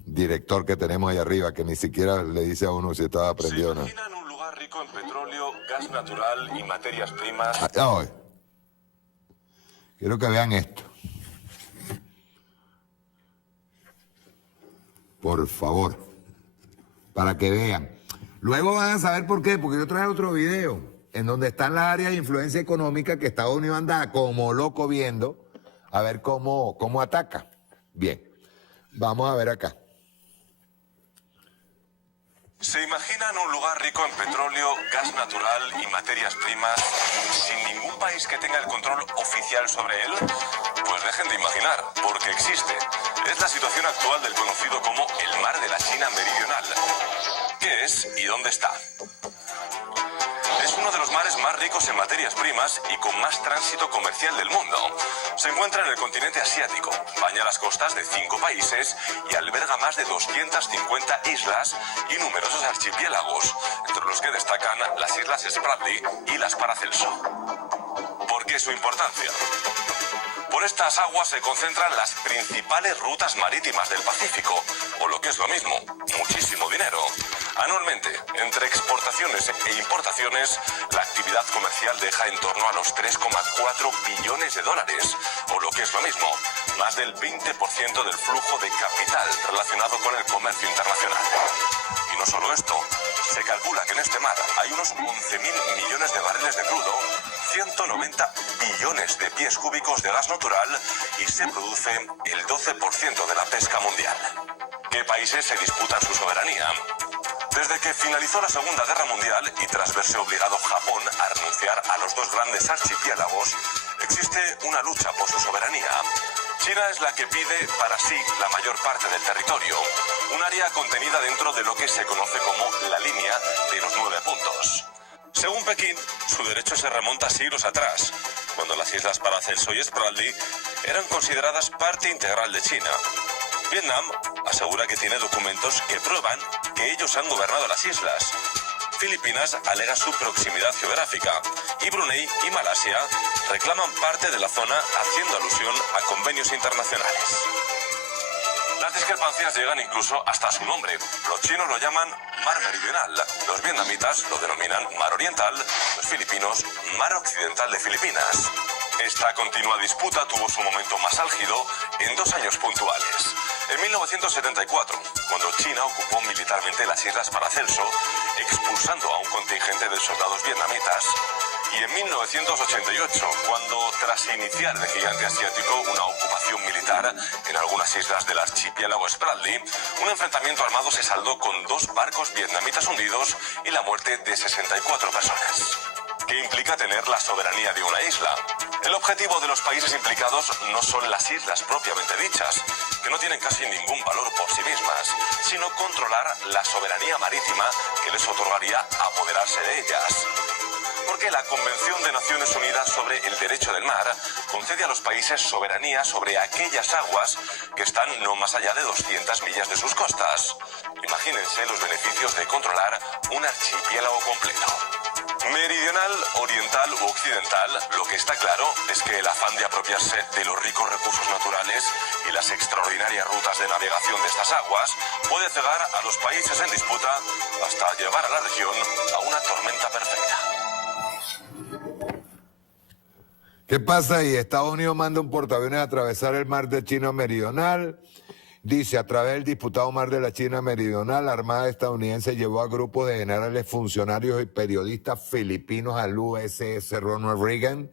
director que tenemos ahí arriba que ni siquiera le dice a uno si estaba prendido o no. Se imaginan un lugar rico en petróleo, gas natural y materias primas. Quiero que vean esto. Por favor. Para que vean. Luego van a saber por qué, porque yo traje otro video en donde están las áreas de influencia económica que Estados Unidos anda como loco viendo a ver cómo ataca. Bien, vamos a ver acá. ¿Se imaginan un lugar rico en petróleo, gas natural y materias primas sin ningún país que tenga el control oficial sobre él? Pues dejen de imaginar, porque existe. Es la situación actual del conocido como el Mar de la China Meridional. ¿Qué es y dónde está? Es uno de los mares más ricos en materias primas y con más tránsito comercial del mundo. Se encuentra en el continente asiático, baña las costas de 5 países y alberga más de 250 islas y numerosos archipiélagos, entre los que destacan las Islas Spratly y las Paracelso. ¿Por qué su importancia? Por estas aguas se concentran las principales rutas marítimas del Pacífico, o lo que es lo mismo, muchísimo dinero. Anualmente, entre exportaciones e importaciones, la actividad comercial deja en torno a los 3,4 billones de dólares, o lo que es lo mismo, más del 20% del flujo de capital relacionado con el comercio internacional. Y no solo esto, se calcula que en este mar hay unos 11.000 millones de barriles de crudo, 190 billones de pies cúbicos de gas natural y se produce el 12% de la pesca mundial. ¿Qué países se disputan su soberanía? Desde que finalizó la Segunda Guerra Mundial y tras verse obligado Japón a renunciar a los 2 grandes archipiélagos, existe una lucha por su soberanía. China es la que pide para sí la mayor parte del territorio, un área contenida dentro de lo que se conoce como la línea de los 9 puntos. Según Pekín, su derecho se remonta siglos atrás, cuando las Islas Paracelso y Spratly eran consideradas parte integral de China. Vietnam asegura que tiene documentos que prueban que ellos han gobernado las islas. Filipinas alega su proximidad geográfica y Brunei y Malasia reclaman parte de la zona haciendo alusión a convenios internacionales. Las discrepancias llegan incluso hasta su nombre. Los chinos lo llaman Mar Meridional, los vietnamitas lo denominan Mar Oriental, los filipinos Mar Occidental de Filipinas. Esta continua disputa tuvo su momento más álgido en 2 años puntuales. En 1974, cuando China ocupó militarmente las Islas Paracelso, expulsando a un contingente de soldados vietnamitas, y en 1988, cuando tras iniciar el gigante asiático una ocupación militar en algunas islas del archipiélago Spratly, un enfrentamiento armado se saldó con 2 barcos vietnamitas hundidos y la muerte de 64 personas. ¿Qué implica tener la soberanía de una isla? El objetivo de los países implicados no son las islas propiamente dichas, que no tienen casi ningún valor por sí mismas, sino controlar la soberanía marítima que les otorgaría apoderarse de ellas. Porque la Convención de Naciones Unidas sobre el Derecho del Mar concede a los países soberanía sobre aquellas aguas que están no más allá de 200 millas de sus costas. Imagínense los beneficios de controlar un archipiélago completo. Meridional, oriental u occidental, lo que está claro es que el afán de apropiarse de los ricos recursos naturales y las extraordinarias rutas de navegación de estas aguas puede cegar a los países en disputa hasta llevar a la región a una tormenta perfecta. ¿Qué pasa ahí? Estados Unidos manda un portaaviones a atravesar el mar de China Meridional. Dice, a través del disputado mar de la China Meridional, la Armada estadounidense llevó a grupos de generales, funcionarios y periodistas filipinos al USS Ronald Reagan,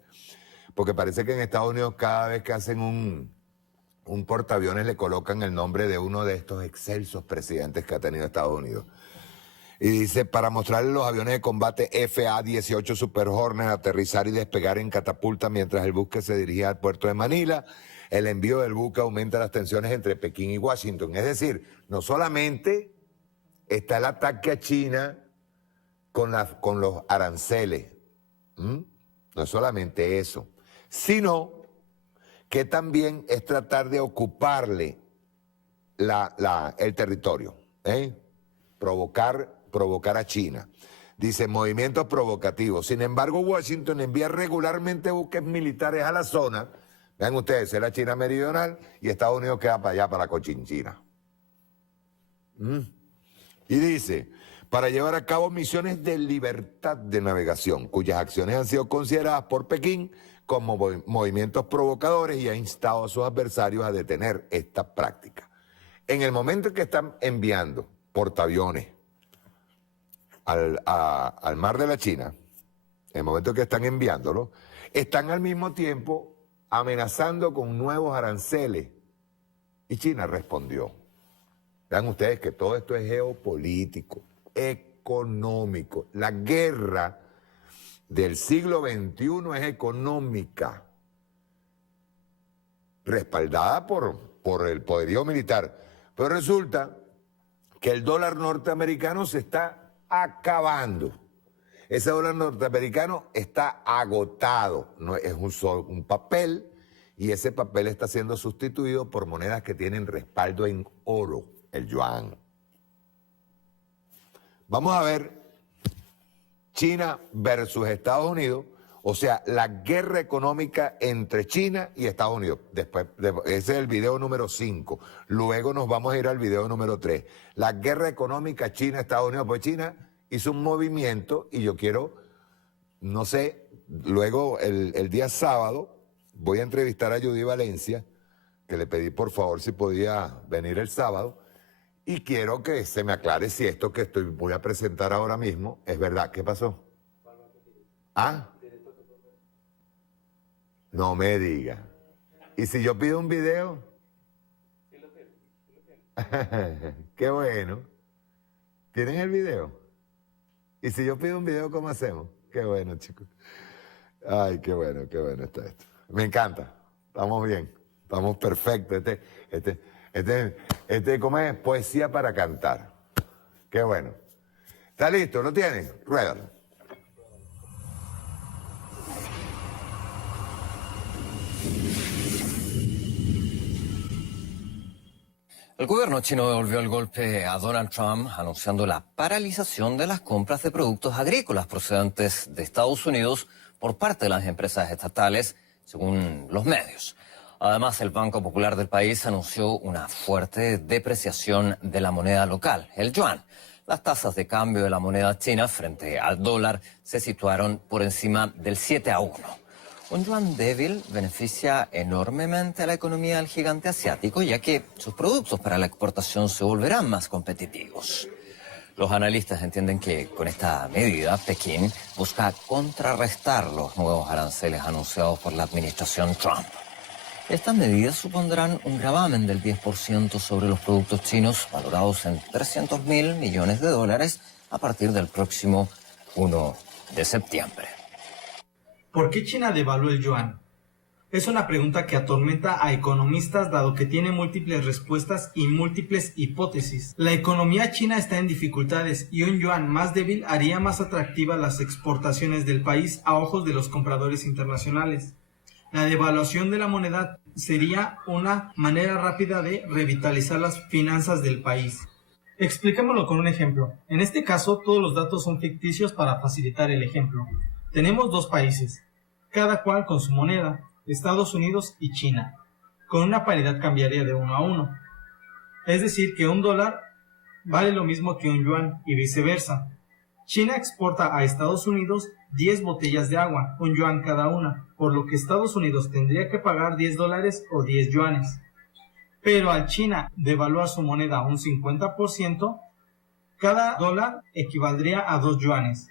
porque parece que en Estados Unidos cada vez que hacen un portaaviones le colocan el nombre de uno de estos excelsos presidentes que ha tenido Estados Unidos. Y dice, para mostrarle los aviones de combate FA-18 Super Hornet aterrizar y despegar en catapulta mientras el buque se dirigía al puerto de Manila. El envío del buque aumenta las tensiones entre Pekín y Washington. Es decir, no solamente está el ataque a China con los aranceles, no es solamente eso, sino que también es tratar de ocuparle el territorio, provocar a China. Dice, movimientos provocativos. Sin embargo, Washington envía regularmente buques militares a la zona. Vean ustedes, es la China Meridional y Estados Unidos queda para allá, para Cochinchina. Y dice, para llevar a cabo misiones de libertad de navegación, cuyas acciones han sido consideradas por Pekín como movimientos provocadores y ha instado a sus adversarios a detener esta práctica. En el momento en que están enviando portaaviones al mar de la China, en el momento en que están enviándolo, están al mismo tiempo amenazando con nuevos aranceles. Y China respondió. Vean ustedes que todo esto es geopolítico, económico. La guerra del siglo XXI es económica, respaldada por el poderío militar. Pero resulta que el dólar norteamericano se está acabando. Ese dólar norteamericano está agotado. No, es un papel, y ese papel está siendo sustituido por monedas que tienen respaldo en oro, el yuan. Vamos a ver China versus Estados Unidos, o sea, la guerra económica entre China y Estados Unidos. Ese es el video número 5. Luego nos vamos a ir al video número 3. La guerra económica China-Estados Unidos. Pues China hizo un movimiento y yo quiero, no sé, luego el día sábado voy a entrevistar a Judy Valencia, que le pedí por favor si podía venir el sábado, y quiero que se me aclare si esto que voy a presentar ahora mismo es verdad. ¿Qué pasó? ¿Ah? No me diga. ¿Y si yo pido un video? Qué bueno. ¿Tienen el video? ¿Y si yo pido un video, cómo hacemos? Qué bueno, chicos. Ay, qué bueno está esto. Me encanta. Estamos bien. Estamos perfectos. ¿Cómo es? Poesía para cantar. Qué bueno. ¿Está listo? ¿Lo tienen? Ruédalo. El gobierno chino devolvió el golpe a Donald Trump anunciando la paralización de las compras de productos agrícolas procedentes de Estados Unidos por parte de las empresas estatales, según los medios. Además, el Banco Popular del país anunció una fuerte depreciación de la moneda local, el yuan. Las tasas de cambio de la moneda china frente al dólar se situaron por encima del 7-1. Un yuan débil beneficia enormemente a la economía del gigante asiático, ya que sus productos para la exportación se volverán más competitivos. Los analistas entienden que con esta medida Pekín busca contrarrestar los nuevos aranceles anunciados por la administración Trump. Estas medidas supondrán un gravamen del 10% sobre los productos chinos valorados en $300.000 millones a partir del próximo 1 de septiembre. ¿Por qué China devaluó el yuan? Es una pregunta que atormenta a economistas dado que tiene múltiples respuestas y múltiples hipótesis. La economía china está en dificultades y un yuan más débil haría más atractivas las exportaciones del país a ojos de los compradores internacionales. La devaluación de la moneda sería una manera rápida de revitalizar las finanzas del país. Expliquémoslo con un ejemplo. En este caso, todos los datos son ficticios para facilitar el ejemplo. Tenemos dos países, cada cual con su moneda, Estados Unidos y China, con una paridad cambiaria de 1 a 1. Es decir, que un dólar vale lo mismo que un yuan y viceversa. China exporta a Estados Unidos 10 botellas de agua, un yuan cada una, por lo que Estados Unidos tendría que pagar $10 o 10 yuanes. Pero al China devaluar su moneda un 50%, cada dólar equivaldría a 2 yuanes.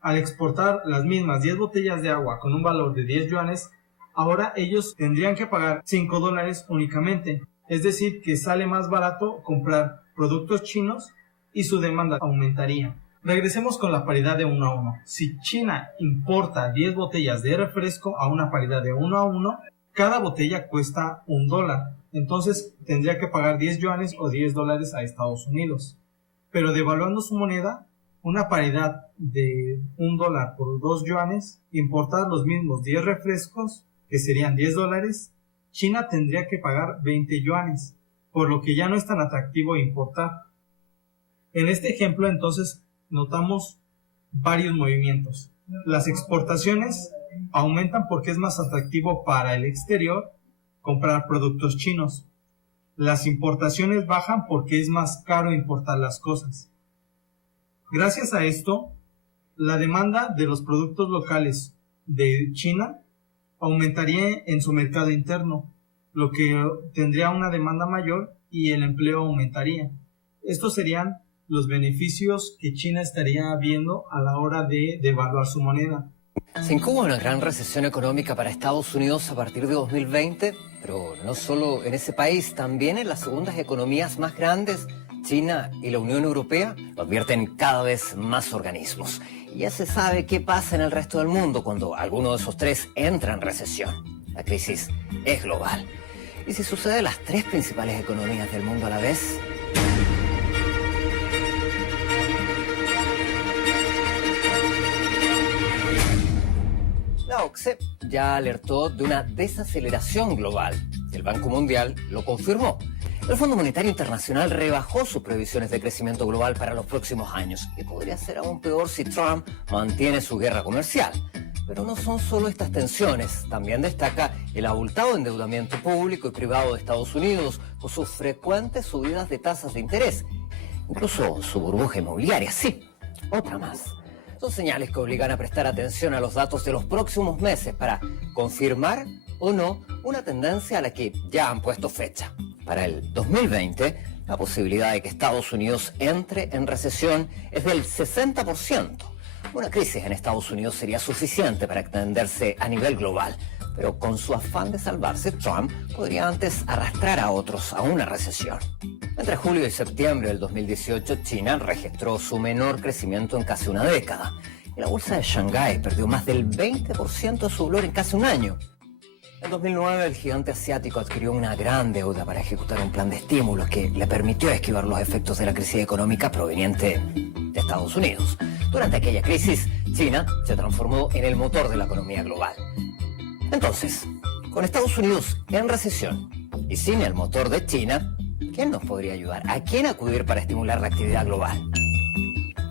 Al exportar las mismas 10 botellas de agua con un valor de 10 yuanes, ahora ellos tendrían que pagar $5 únicamente. Es decir, que sale más barato comprar productos chinos y su demanda aumentaría. Regresemos con la paridad de 1 a 1. Si China importa 10 botellas de refresco a una paridad de 1 a 1, cada botella cuesta $1. Entonces tendría que pagar 10 yuanes o $10 a Estados Unidos. Pero devaluando su moneda, una paridad de $1 por 2 yuanes, importar los mismos 10 refrescos, que serían $10, China tendría que pagar 20 yuanes, por lo que ya no es tan atractivo importar. En este ejemplo, entonces, notamos varios movimientos. Las exportaciones aumentan porque es más atractivo para el exterior comprar productos chinos. Las importaciones bajan porque es más caro importar las cosas. Gracias a esto, la demanda de los productos locales de China aumentaría en su mercado interno, lo que tendría una demanda mayor y el empleo aumentaría. Estos serían los beneficios que China estaría viendo a la hora de devaluar su moneda. Se incuba una gran recesión económica para Estados Unidos a partir de 2020, pero no solo en ese país, también en las segundas economías más grandes, China y la Unión Europea, lo advierten cada vez más organismos. Y ya se sabe qué pasa en el resto del mundo cuando alguno de esos tres entra en recesión. La crisis es global. Y si sucede en las tres principales economías del mundo a la vez... La OCDE ya alertó de una desaceleración global. El Banco Mundial lo confirmó. El Fondo Monetario Internacional rebajó sus previsiones de crecimiento global para los próximos años y podría ser aún peor si Trump mantiene su guerra comercial. Pero no son solo estas tensiones. También destaca el abultado endeudamiento público y privado de Estados Unidos o sus frecuentes subidas de tasas de interés. Incluso su burbuja inmobiliaria, sí, otra más. Son señales que obligan a prestar atención a los datos de los próximos meses para confirmar o no una tendencia a la que ya han puesto fecha. Para el 2020, la posibilidad de que Estados Unidos entre en recesión es del 60%. Una crisis en Estados Unidos sería suficiente para extenderse a nivel global, pero con su afán de salvarse, Trump podría antes arrastrar a otros a una recesión. Entre julio y septiembre del 2018, China registró su menor crecimiento en casi una década. Y la bolsa de Shanghái perdió más del 20% de su valor en casi un año. En 2009, el gigante asiático adquirió una gran deuda para ejecutar un plan de estímulos que le permitió esquivar los efectos de la crisis económica proveniente de Estados Unidos. Durante aquella crisis, China se transformó en el motor de la economía global. Entonces, con Estados Unidos en recesión y sin el motor de China, ¿quién nos podría ayudar? ¿A quién acudir para estimular la actividad global?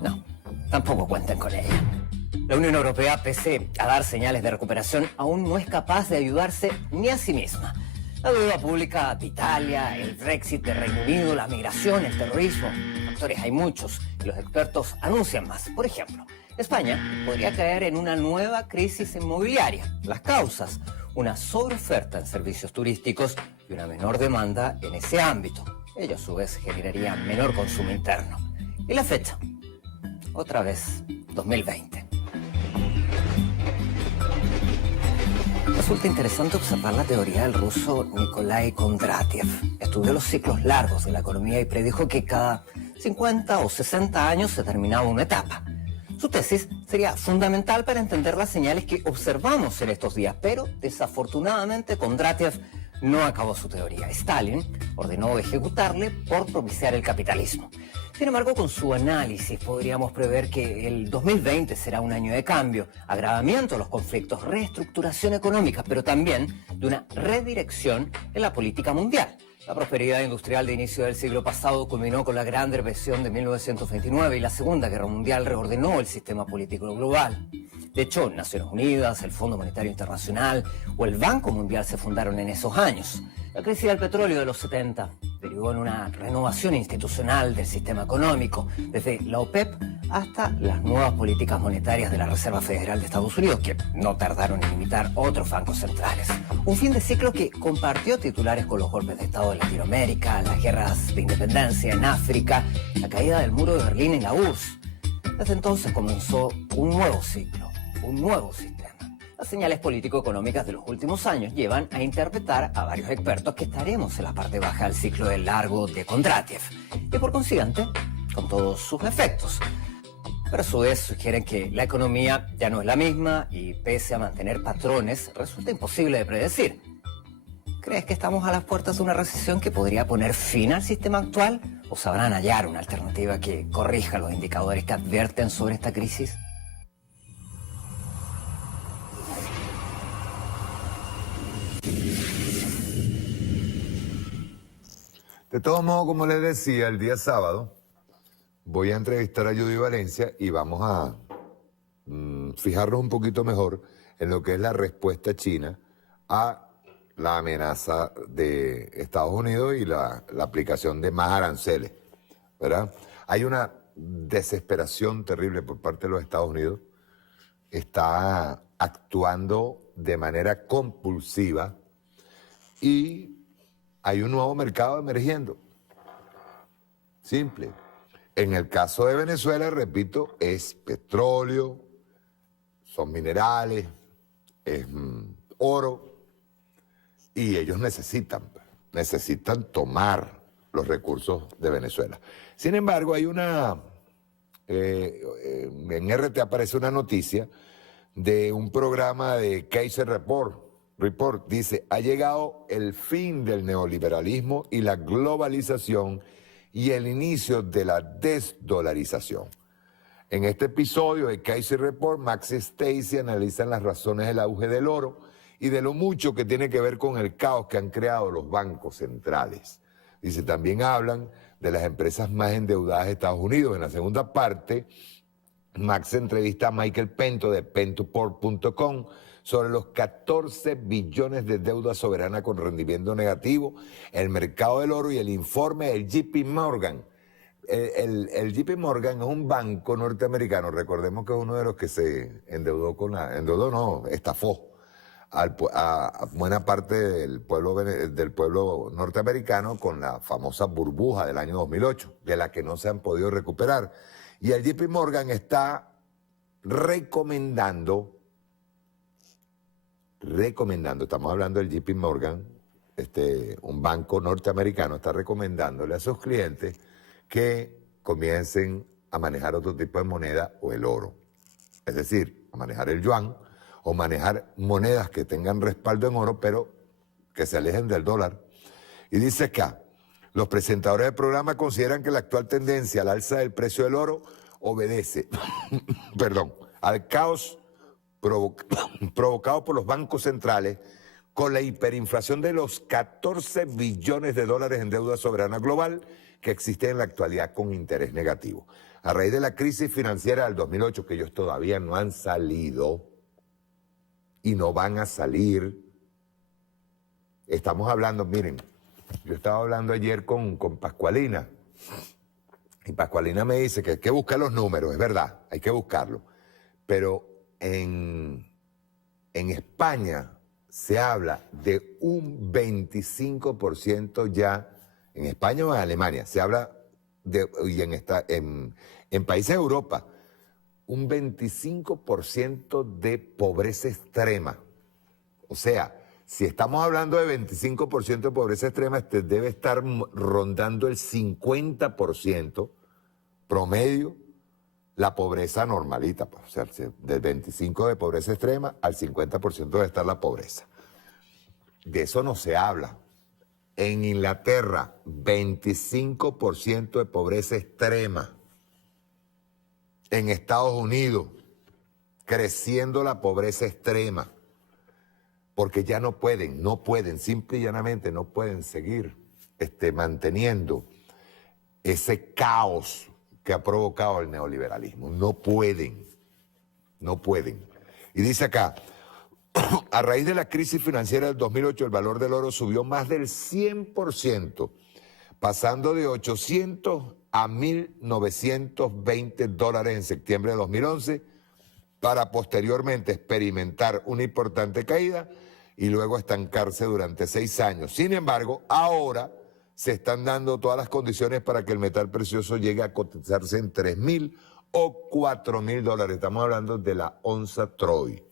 No, tampoco cuenten con ella. La Unión Europea, pese a dar señales de recuperación, aún no es capaz de ayudarse ni a sí misma. La deuda pública de Italia, el Brexit de Reino Unido, la migración, el terrorismo. Factores hay muchos y los expertos anuncian más. Por ejemplo, España podría caer en una nueva crisis inmobiliaria. Las causas: una sobreoferta en servicios turísticos y una menor demanda en ese ámbito. Ello a su vez generaría menor consumo interno. ¿Y la fecha? Otra vez, 2020. Resulta interesante observar la teoría del ruso Nikolai Kondratiev. Estudió los ciclos largos de la economía y predijo que cada 50 o 60 años se terminaba una etapa. Su tesis sería fundamental para entender las señales que observamos en estos días, pero desafortunadamente Kondratiev no acabó su teoría. Stalin ordenó ejecutarle por propiciar el capitalismo. Sin embargo, con su análisis podríamos prever que el 2020 será un año de cambio, agravamiento de los conflictos, reestructuración económica, pero también de una redirección en la política mundial. La prosperidad industrial de inicio del siglo pasado culminó con la Gran Depresión de 1929 y la Segunda Guerra Mundial reordenó el sistema político global. De hecho, Naciones Unidas, el Fondo Monetario Internacional o el Banco Mundial se fundaron en esos años. La crisis del petróleo de los 70 derivó en una renovación institucional del sistema económico, desde la OPEP hasta las nuevas políticas monetarias de la Reserva Federal de Estados Unidos, que no tardaron en imitar otros bancos centrales. Un fin de ciclo que compartió titulares con los golpes de Estado de Latinoamérica, las guerras de independencia en África, la caída del muro de Berlín y la URSS. Desde entonces comenzó un nuevo ciclo, un nuevo sistema. Las señales político-económicas de los últimos años llevan a interpretar a varios expertos que estaremos en la parte baja del ciclo del largo de Kondratiev y por consiguiente con todos sus efectos. Pero a su vez sugieren que la economía ya no es la misma y pese a mantener patrones resulta imposible de predecir. ¿Crees que estamos a las puertas de una recesión que podría poner fin al sistema actual o sabrán hallar una alternativa que corrija los indicadores que advierten sobre esta crisis? De todos modos, como les decía, el día sábado voy a entrevistar a Judy Valencia y vamos a fijarnos un poquito mejor en lo que es la respuesta china a la amenaza de Estados Unidos y la aplicación de más aranceles, ¿verdad? Hay una desesperación terrible por parte de los Estados Unidos, está actuando de manera compulsiva y hay un nuevo mercado emergiendo. Simple. En el caso de Venezuela, repito, es petróleo, son minerales, es oro, y ellos necesitan tomar los recursos de Venezuela. Sin embargo, hay en RT aparece una noticia de un programa de Kaiser Report. Dice, ha llegado el fin del neoliberalismo y la globalización y el inicio de la desdolarización. En este episodio de Kaiser Report, Max y Stacy analizan las razones del auge del oro y de lo mucho que tiene que ver con el caos que han creado los bancos centrales. Dice, también hablan de las empresas más endeudadas de Estados Unidos. En la segunda parte, Max entrevista a Michael Pento de pentoport.com sobre los 14 billones de deuda soberana con rendimiento negativo, el mercado del oro y el informe del JP Morgan. El JP Morgan es un banco norteamericano, recordemos que es uno de los que se estafó a buena parte del pueblo norteamericano con la famosa burbuja del año 2008, de la que no se han podido recuperar. Y el JP Morgan está recomendando, estamos hablando del JP Morgan, un banco norteamericano está recomendándole a sus clientes que comiencen a manejar otro tipo de moneda o el oro. Es decir, a manejar el yuan o manejar monedas que tengan respaldo en oro, pero que se alejen del dólar. Y dice acá, los presentadores del programa consideran que la actual tendencia al alza del precio del oro obedece al caos provocado por los bancos centrales con la hiperinflación de los 14 billones de dólares en deuda soberana global que existe en la actualidad con interés negativo. A raíz de la crisis financiera del 2008, que ellos todavía no han salido y no van a salir, estamos hablando, miren, yo estaba hablando ayer con Pascualina, y Pascualina me dice que hay que buscar los números, es verdad, hay que buscarlos, pero en España se habla de un 25% ya, en España o en Alemania, se habla de, y en países de Europa, un 25% de pobreza extrema. O sea, si estamos hablando de 25% de pobreza extrema, debe estar rondando el 50% promedio la pobreza normalita. Pues, o sea, del 25% de pobreza extrema al 50% debe estar la pobreza. De eso no se habla. En Inglaterra, 25% de pobreza extrema. En Estados Unidos, creciendo la pobreza extrema. Porque ya no pueden, simple y llanamente no pueden seguir manteniendo ese caos que ha provocado el neoliberalismo. No pueden. Y dice acá, a raíz de la crisis financiera del 2008, el valor del oro subió más del 100%, pasando de 800 a 1.920 dólares en septiembre de 2011, para posteriormente experimentar una importante caída y luego estancarse durante 6 años. Sin embargo, ahora se están dando todas las condiciones para que el metal precioso llegue a cotizarse en 3.000 o 4.000 dólares. Estamos hablando de la onza Troy.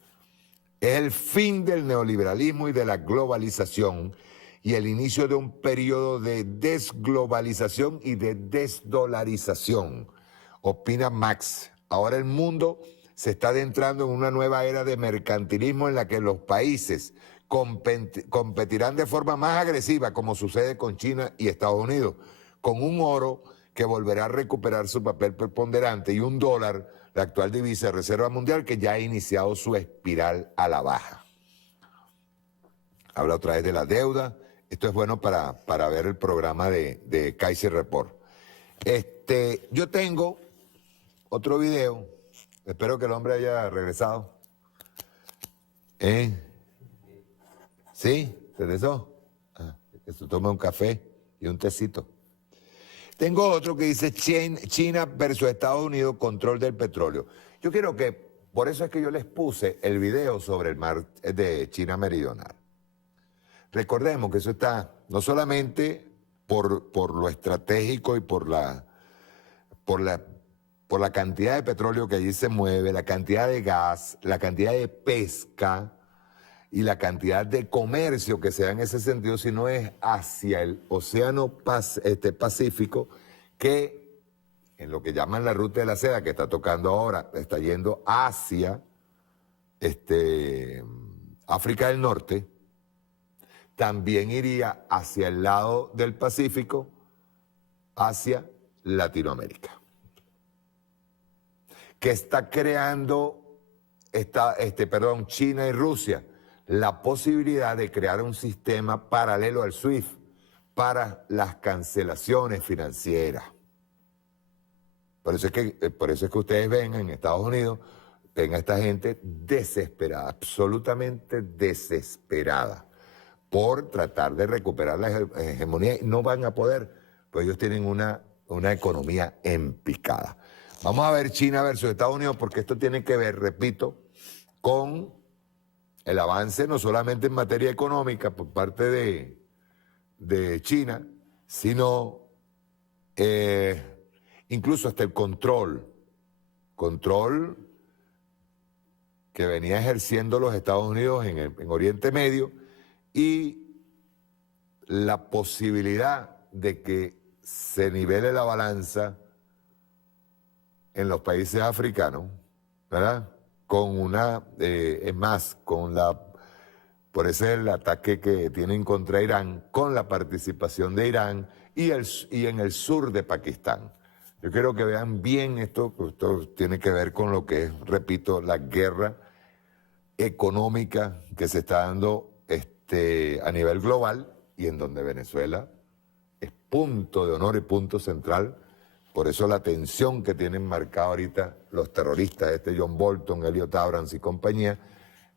Es el fin del neoliberalismo y de la globalización y el inicio de un periodo de desglobalización y de desdolarización. Opina Max. Ahora el mundo se está adentrando en una nueva era de mercantilismo en la que los países competirán de forma más agresiva, como sucede con China y Estados Unidos, con un oro que volverá a recuperar su papel preponderante y un dólar, la actual divisa de reserva mundial, que ya ha iniciado su espiral a la baja. Habla otra vez de la deuda. Esto es bueno para ver el programa de Kaiser Report. Yo tengo otro video. Espero que el hombre haya regresado. ¿Sí? ¿Regresó? Que se tome un café y un tecito. Tengo otro que dice China versus Estados Unidos, control del petróleo. Yo quiero que, por eso es que yo les puse el video sobre el mar de China Meridional. Recordemos que eso está no solamente por lo estratégico y por la cantidad de petróleo que allí se mueve, la cantidad de gas, la cantidad de pesca y la cantidad de comercio que se da en ese sentido, sino es hacia el Océano Pacífico, que en lo que llaman la ruta de la seda, que está tocando ahora, está yendo hacia África del Norte, también iría hacia el lado del Pacífico, hacia Latinoamérica, que está creando China y Rusia la posibilidad de crear un sistema paralelo al SWIFT para las cancelaciones financieras. Por eso es que ustedes ven en Estados Unidos, ven a esta gente desesperada, absolutamente desesperada, por tratar de recuperar la hegemonía, y no van a poder, pues ellos tienen una economía en picada. Vamos a ver China versus Estados Unidos, porque esto tiene que ver, repito, con el avance no solamente en materia económica por parte de China, sino incluso hasta el control que venía ejerciendo los Estados Unidos en Oriente Medio, y la posibilidad de que se nivele la balanza en los países africanos, ¿verdad? Por ese es el ataque que tienen contra Irán, con la participación de Irán y en el sur de Pakistán. Yo quiero que vean bien esto, porque esto tiene que ver con lo que es, repito, la guerra económica que se está dando a nivel global, y en donde Venezuela es punto de honor y punto central. Por eso la tensión que tienen marcada ahorita los terroristas, John Bolton, Elliot Abrams y compañía,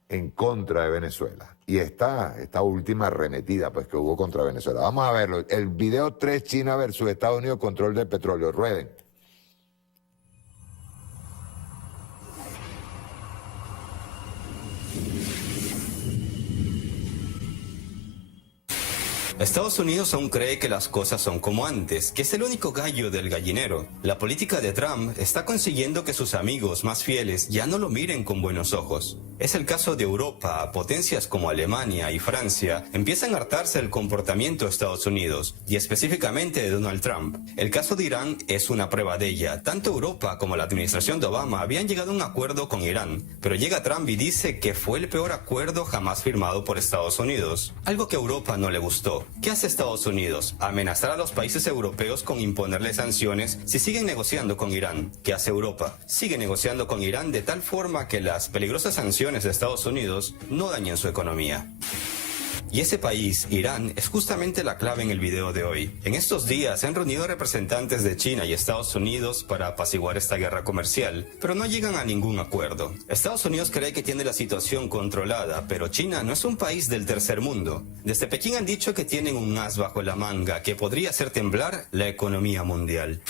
en contra de Venezuela. Y esta última arremetida pues, que hubo contra Venezuela. Vamos a verlo. El video 3, China versus Estados Unidos, control del petróleo. Rueden. Estados Unidos aún cree que las cosas son como antes, que es el único gallo del gallinero. La política de Trump está consiguiendo que sus amigos más fieles ya no lo miren con buenos ojos. Es el caso de Europa. Potencias como Alemania y Francia empiezan a hartarse del comportamiento de Estados Unidos, y específicamente de Donald Trump. El caso de Irán es una prueba de ella. Tanto Europa como la administración de Obama habían llegado a un acuerdo con Irán, pero llega Trump y dice que fue el peor acuerdo jamás firmado por Estados Unidos. Algo que a Europa no le gustó. ¿Qué hace Estados Unidos? Amenazar a los países europeos con imponerle sanciones si siguen negociando con Irán. ¿Qué hace Europa? Sigue negociando con Irán de tal forma que las peligrosas sanciones de Estados Unidos no dañen su economía. Y ese país, Irán, es justamente la clave en el video de hoy. En estos días se han reunido representantes de China y Estados Unidos para apaciguar esta guerra comercial, pero no llegan a ningún acuerdo. Estados Unidos cree que tiene la situación controlada, pero China no es un país del tercer mundo. Desde Pekín han dicho que tienen un as bajo la manga que podría hacer temblar la economía mundial.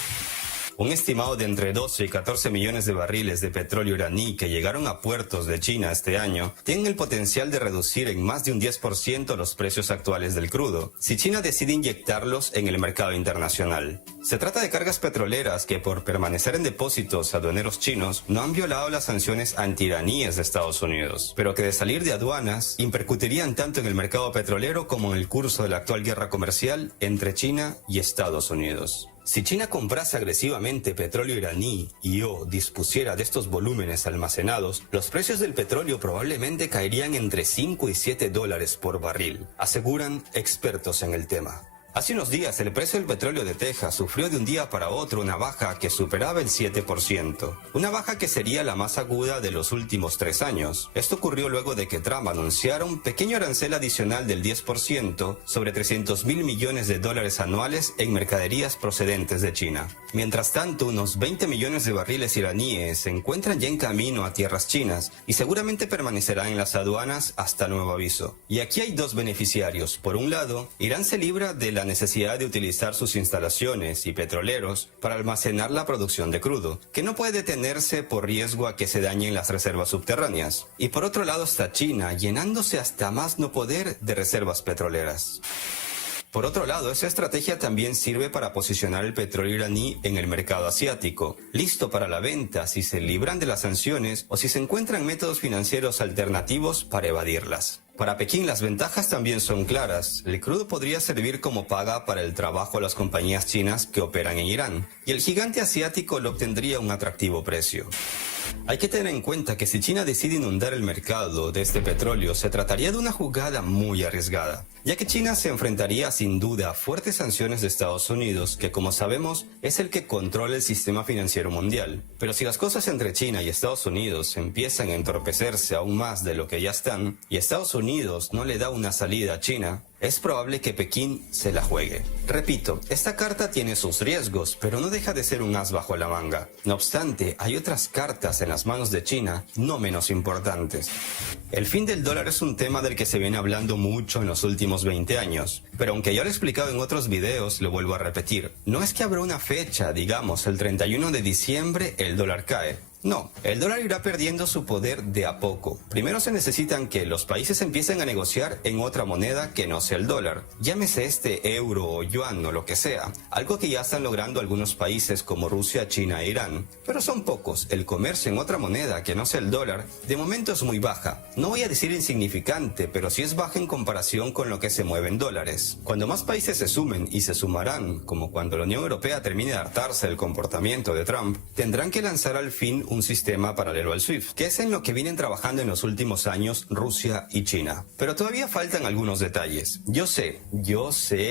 Un estimado de entre 12 y 14 millones de barriles de petróleo iraní que llegaron a puertos de China este año tienen el potencial de reducir en más de un 10% los precios actuales del crudo, si China decide inyectarlos en el mercado internacional. Se trata de cargas petroleras que, por permanecer en depósitos aduaneros chinos, no han violado las sanciones antiiraníes de Estados Unidos, pero que de salir de aduanas impercutirían tanto en el mercado petrolero como en el curso de la actual guerra comercial entre China y Estados Unidos. Si China comprase agresivamente petróleo iraní o dispusiera de estos volúmenes almacenados, los precios del petróleo probablemente caerían entre 5 y 7 dólares por barril, aseguran expertos en el tema. Hace unos días el precio del petróleo de Texas sufrió de un día para otro una baja que superaba el 7%, una baja que sería la más aguda de los últimos 3 años. Esto ocurrió luego de que Trump anunciara un pequeño arancel adicional del 10% sobre $300 mil millones anuales en mercaderías procedentes de China. Mientras tanto, unos 20 millones de barriles iraníes se encuentran ya en camino a tierras chinas y seguramente permanecerán en las aduanas hasta nuevo aviso. Y aquí hay dos beneficiarios. Por un lado, Irán se libra de la la necesidad de utilizar sus instalaciones y petroleros para almacenar la producción de crudo, que no puede detenerse por riesgo a que se dañen las reservas subterráneas. Y por otro lado está China, llenándose hasta más no poder de reservas petroleras. Por otro lado, esa estrategia también sirve para posicionar el petróleo iraní en el mercado asiático, listo para la venta si se libran de las sanciones o si se encuentran métodos financieros alternativos para evadirlas. Para Pekín las ventajas también son claras. El crudo podría servir como paga para el trabajo a las compañías chinas que operan en Irán, y el gigante asiático lo obtendría a un atractivo precio. Hay que tener en cuenta que si China decide inundar el mercado de este petróleo, se trataría de una jugada muy arriesgada, ya que China se enfrentaría sin duda a fuertes sanciones de Estados Unidos, que como sabemos es el que controla el sistema financiero mundial. Pero si las cosas entre China y Estados Unidos empiezan a entorpecerse aún más de lo que ya están, y Estados Unidos no le da una salida a China, es probable que Pekín se la juegue. Repito, esta carta tiene sus riesgos, pero no deja de ser un as bajo la manga. No obstante, hay otras cartas en las manos de China no menos importantes. El fin del dólar es un tema del que se viene hablando mucho en los últimos 20 años, pero aunque ya lo he explicado en otros videos, lo vuelvo a repetir. No es que habrá una fecha, digamos, el 31 de diciembre el dólar cae. No, el dólar irá perdiendo su poder de a poco. Primero se necesitan que los países empiecen a negociar en otra moneda que no sea el dólar. Llámese este euro o yuan o lo que sea. Algo que ya están logrando algunos países como Rusia, China e Irán. Pero son pocos. El comercio en otra moneda que no sea el dólar, de momento es muy baja. No voy a decir insignificante, pero sí es baja en comparación con lo que se mueve en dólares. Cuando más países se sumen y se sumarán, como cuando la Unión Europea termine de hartarse del comportamiento de Trump, tendrán que lanzar al fin un sistema paralelo al SWIFT, que es en lo que vienen trabajando en los últimos años Rusia y China. Pero todavía faltan algunos detalles. Yo sé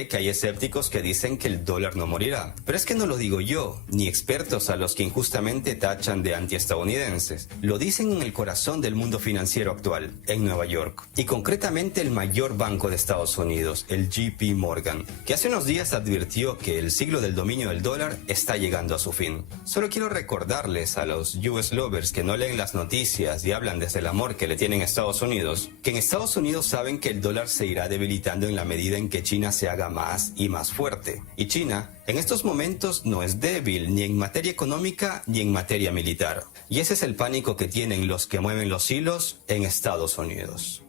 que hay escépticos que dicen que el dólar no morirá, pero es que no lo digo yo, ni expertos a los que injustamente tachan de antiestadounidenses. Lo dicen en el corazón del mundo financiero actual, en Nueva York, y concretamente el mayor banco de Estados Unidos, el JP Morgan, que hace unos días advirtió que el siglo del dominio del dólar está llegando a su fin. Solo quiero recordarles a los US lovers que no leen las noticias y hablan desde el amor que le tienen a Estados Unidos, que en Estados Unidos saben que el dólar se irá debilitando en la medida en que China se haga más y más fuerte. Y China, en estos momentos, no es débil ni en materia económica ni en materia militar. Y ese es el pánico que tienen los que mueven los hilos en Estados Unidos.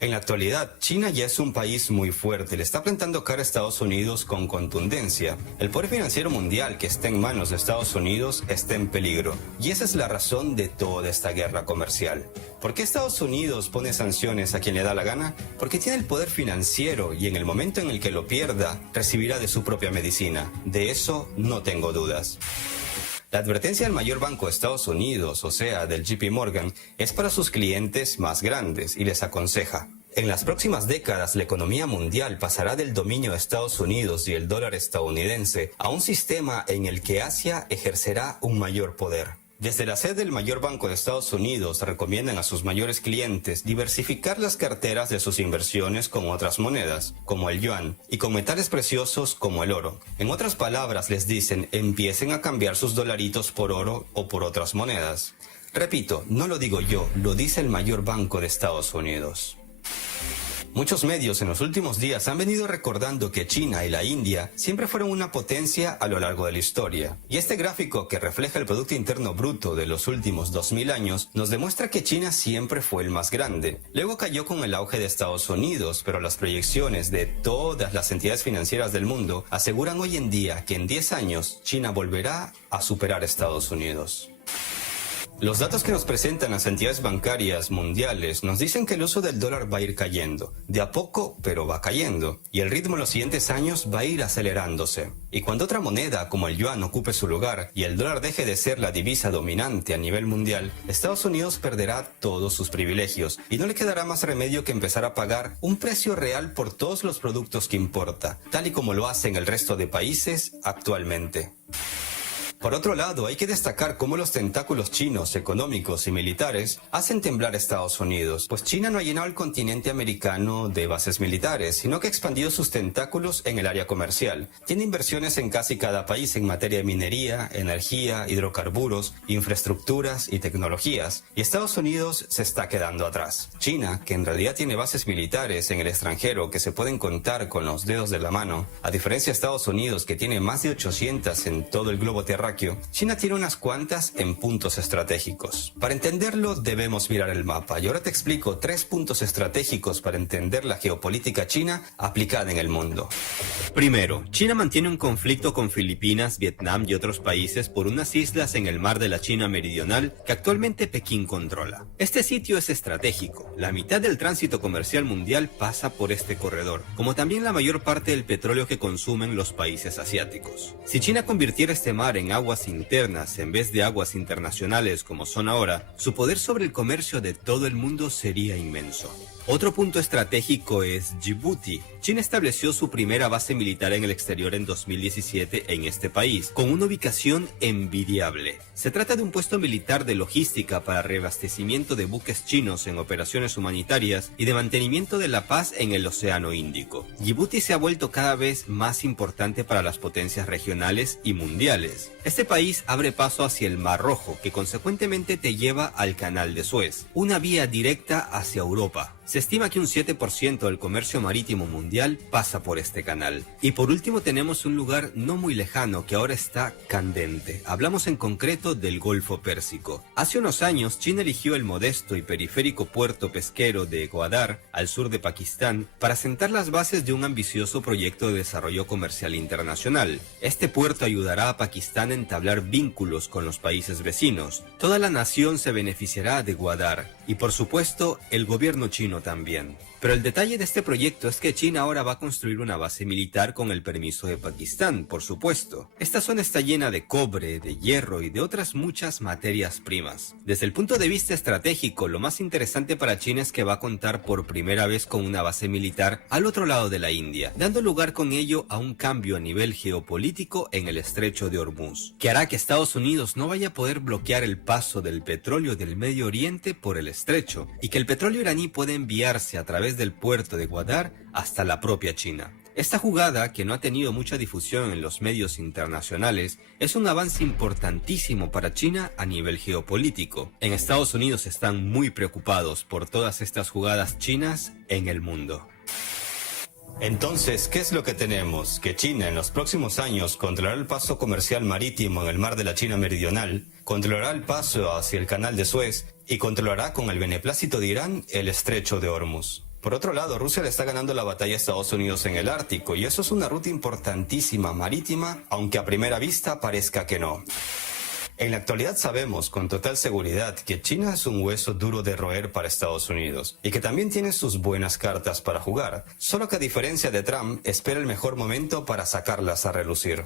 En la actualidad, China ya es un país muy fuerte, le está plantando cara a Estados Unidos con contundencia. El poder financiero mundial que está en manos de Estados Unidos está en peligro, y esa es la razón de toda esta guerra comercial. ¿Por qué Estados Unidos pone sanciones a quien le da la gana? Porque tiene el poder financiero y en el momento en el que lo pierda, recibirá de su propia medicina. De eso no tengo dudas. La advertencia del mayor banco de Estados Unidos, o sea, del JP Morgan, es para sus clientes más grandes y les aconseja: en las próximas décadas la economía mundial pasará del dominio de Estados Unidos y el dólar estadounidense a un sistema en el que Asia ejercerá un mayor poder. Desde la sede del mayor banco de Estados Unidos recomiendan a sus mayores clientes diversificar las carteras de sus inversiones con otras monedas, como el yuan, y con metales preciosos como el oro. En otras palabras, les dicen, empiecen a cambiar sus dolaritos por oro o por otras monedas. Repito, no lo digo yo, lo dice el mayor banco de Estados Unidos. Muchos medios en los últimos días han venido recordando que China y la India siempre fueron una potencia a lo largo de la historia. Y este gráfico que refleja el Producto Interno Bruto de los últimos 2000 años nos demuestra que China siempre fue el más grande. Luego cayó con el auge de Estados Unidos, pero las proyecciones de todas las entidades financieras del mundo aseguran hoy en día que en 10 años China volverá a superar a Estados Unidos. Los datos que nos presentan las entidades bancarias mundiales nos dicen que el uso del dólar va a ir cayendo. De a poco, pero va cayendo. Y el ritmo en los siguientes años va a ir acelerándose. Y cuando otra moneda, como el yuan, ocupe su lugar y el dólar deje de ser la divisa dominante a nivel mundial, Estados Unidos perderá todos sus privilegios y no le quedará más remedio que empezar a pagar un precio real por todos los productos que importa, tal y como lo hacen el resto de países actualmente. Por otro lado, hay que destacar cómo los tentáculos chinos, económicos y militares hacen temblar a Estados Unidos, pues China no ha llenado el continente americano de bases militares, sino que ha expandido sus tentáculos en el área comercial. Tiene inversiones en casi cada país en materia de minería, energía, hidrocarburos, infraestructuras y tecnologías, y Estados Unidos se está quedando atrás. China, que en realidad tiene bases militares en el extranjero que se pueden contar con los dedos de la mano, a diferencia de Estados Unidos, que tiene más de 800 en todo el globo terráqueo, China tiene unas cuantas en puntos estratégicos. Para entenderlo debemos mirar el mapa y ahora te explico 3 puntos estratégicos para entender la geopolítica china aplicada en el mundo. Primero, China mantiene un conflicto con Filipinas, Vietnam y otros países por unas islas en el mar de la China Meridional que actualmente Pekín controla. Este sitio es estratégico. La mitad del tránsito comercial mundial pasa por este corredor, como también la mayor parte del petróleo que consumen los países asiáticos. Si China convirtiera este mar en aguas internas en vez de aguas internacionales como son ahora, su poder sobre el comercio de todo el mundo sería inmenso. Otro punto estratégico es Djibouti. China estableció su primera base militar en el exterior en 2017 en este país, con una ubicación envidiable. Se trata de un puesto militar de logística para reabastecimiento de buques chinos en operaciones humanitarias y de mantenimiento de la paz en el Océano Índico. Djibouti se ha vuelto cada vez más importante para las potencias regionales y mundiales. Este país abre paso hacia el Mar Rojo, que consecuentemente te lleva al Canal de Suez, una vía directa hacia Europa. Se estima que un 7% del comercio marítimo mundial pasa por este canal. Y por último tenemos un lugar no muy lejano que ahora está candente. Hablamos en concreto del Golfo Pérsico. Hace unos años China eligió el modesto y periférico puerto pesquero de Gwadar, al sur de Pakistán, para sentar las bases de un ambicioso proyecto de desarrollo comercial internacional. Este puerto ayudará a Pakistán a entablar vínculos con los países vecinos. Toda la nación se beneficiará de Gwadar y por supuesto el gobierno chino también. Pero el detalle de este proyecto es que China ahora va a construir una base militar con el permiso de Pakistán, por supuesto. Esta zona está llena de cobre, de hierro y de otras muchas materias primas. Desde el punto de vista estratégico, lo más interesante para China es que va a contar por primera vez con una base militar al otro lado de la India, dando lugar con ello a un cambio a nivel geopolítico en el estrecho de Hormuz, que hará que Estados Unidos no vaya a poder bloquear el paso del petróleo del Medio Oriente por el estrecho, y que el petróleo iraní puede enviarse a través del puerto de Gwadar hasta la propia China. Esta jugada, que no ha tenido mucha difusión en los medios internacionales, es un avance importantísimo para China a nivel geopolítico. En Estados Unidos están muy preocupados por todas estas jugadas chinas en el mundo. Entonces, ¿qué es lo que tenemos? Que China en los próximos años controlará el paso comercial marítimo en el mar de la China Meridional, controlará el paso hacia el Canal de Suez y controlará con el beneplácito de Irán el estrecho de Hormuz. Por otro lado, Rusia le está ganando la batalla a Estados Unidos en el Ártico y eso es una ruta importantísima marítima, aunque a primera vista parezca que no. En la actualidad sabemos con total seguridad que China es un hueso duro de roer para Estados Unidos y que también tiene sus buenas cartas para jugar, solo que a diferencia de Trump espera el mejor momento para sacarlas a relucir.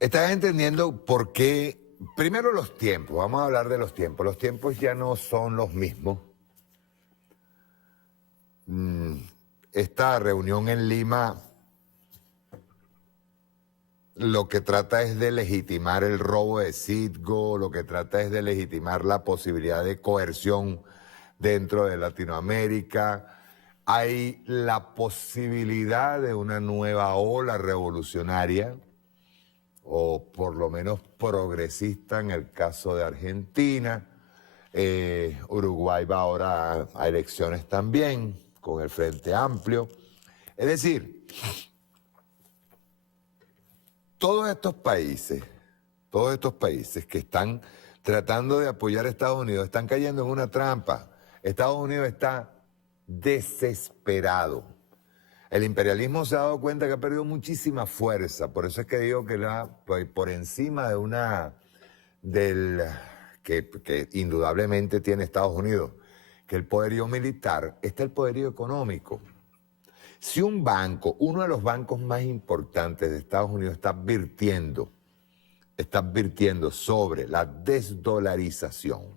Estás entendiendo por qué. Primero los tiempos, vamos a hablar de los tiempos. Los tiempos ya no son los mismos. Esta reunión en Lima lo que trata es de legitimar el robo de Citgo, lo que trata es de legitimar la posibilidad de coerción dentro de Latinoamérica. Hay la posibilidad de una nueva ola revolucionaria, o por lo menos progresista en el caso de Argentina. Uruguay va ahora a elecciones también, con el Frente Amplio. Es decir, todos estos países que están tratando de apoyar a Estados Unidos están cayendo en una trampa. Estados Unidos está desesperado. El imperialismo se ha dado cuenta que ha perdido muchísima fuerza, por eso es que digo que por encima que indudablemente tiene Estados Unidos, que el poderío militar, está el poderío económico. Si un banco, uno de los bancos más importantes de Estados Unidos está advirtiendo sobre la desdolarización,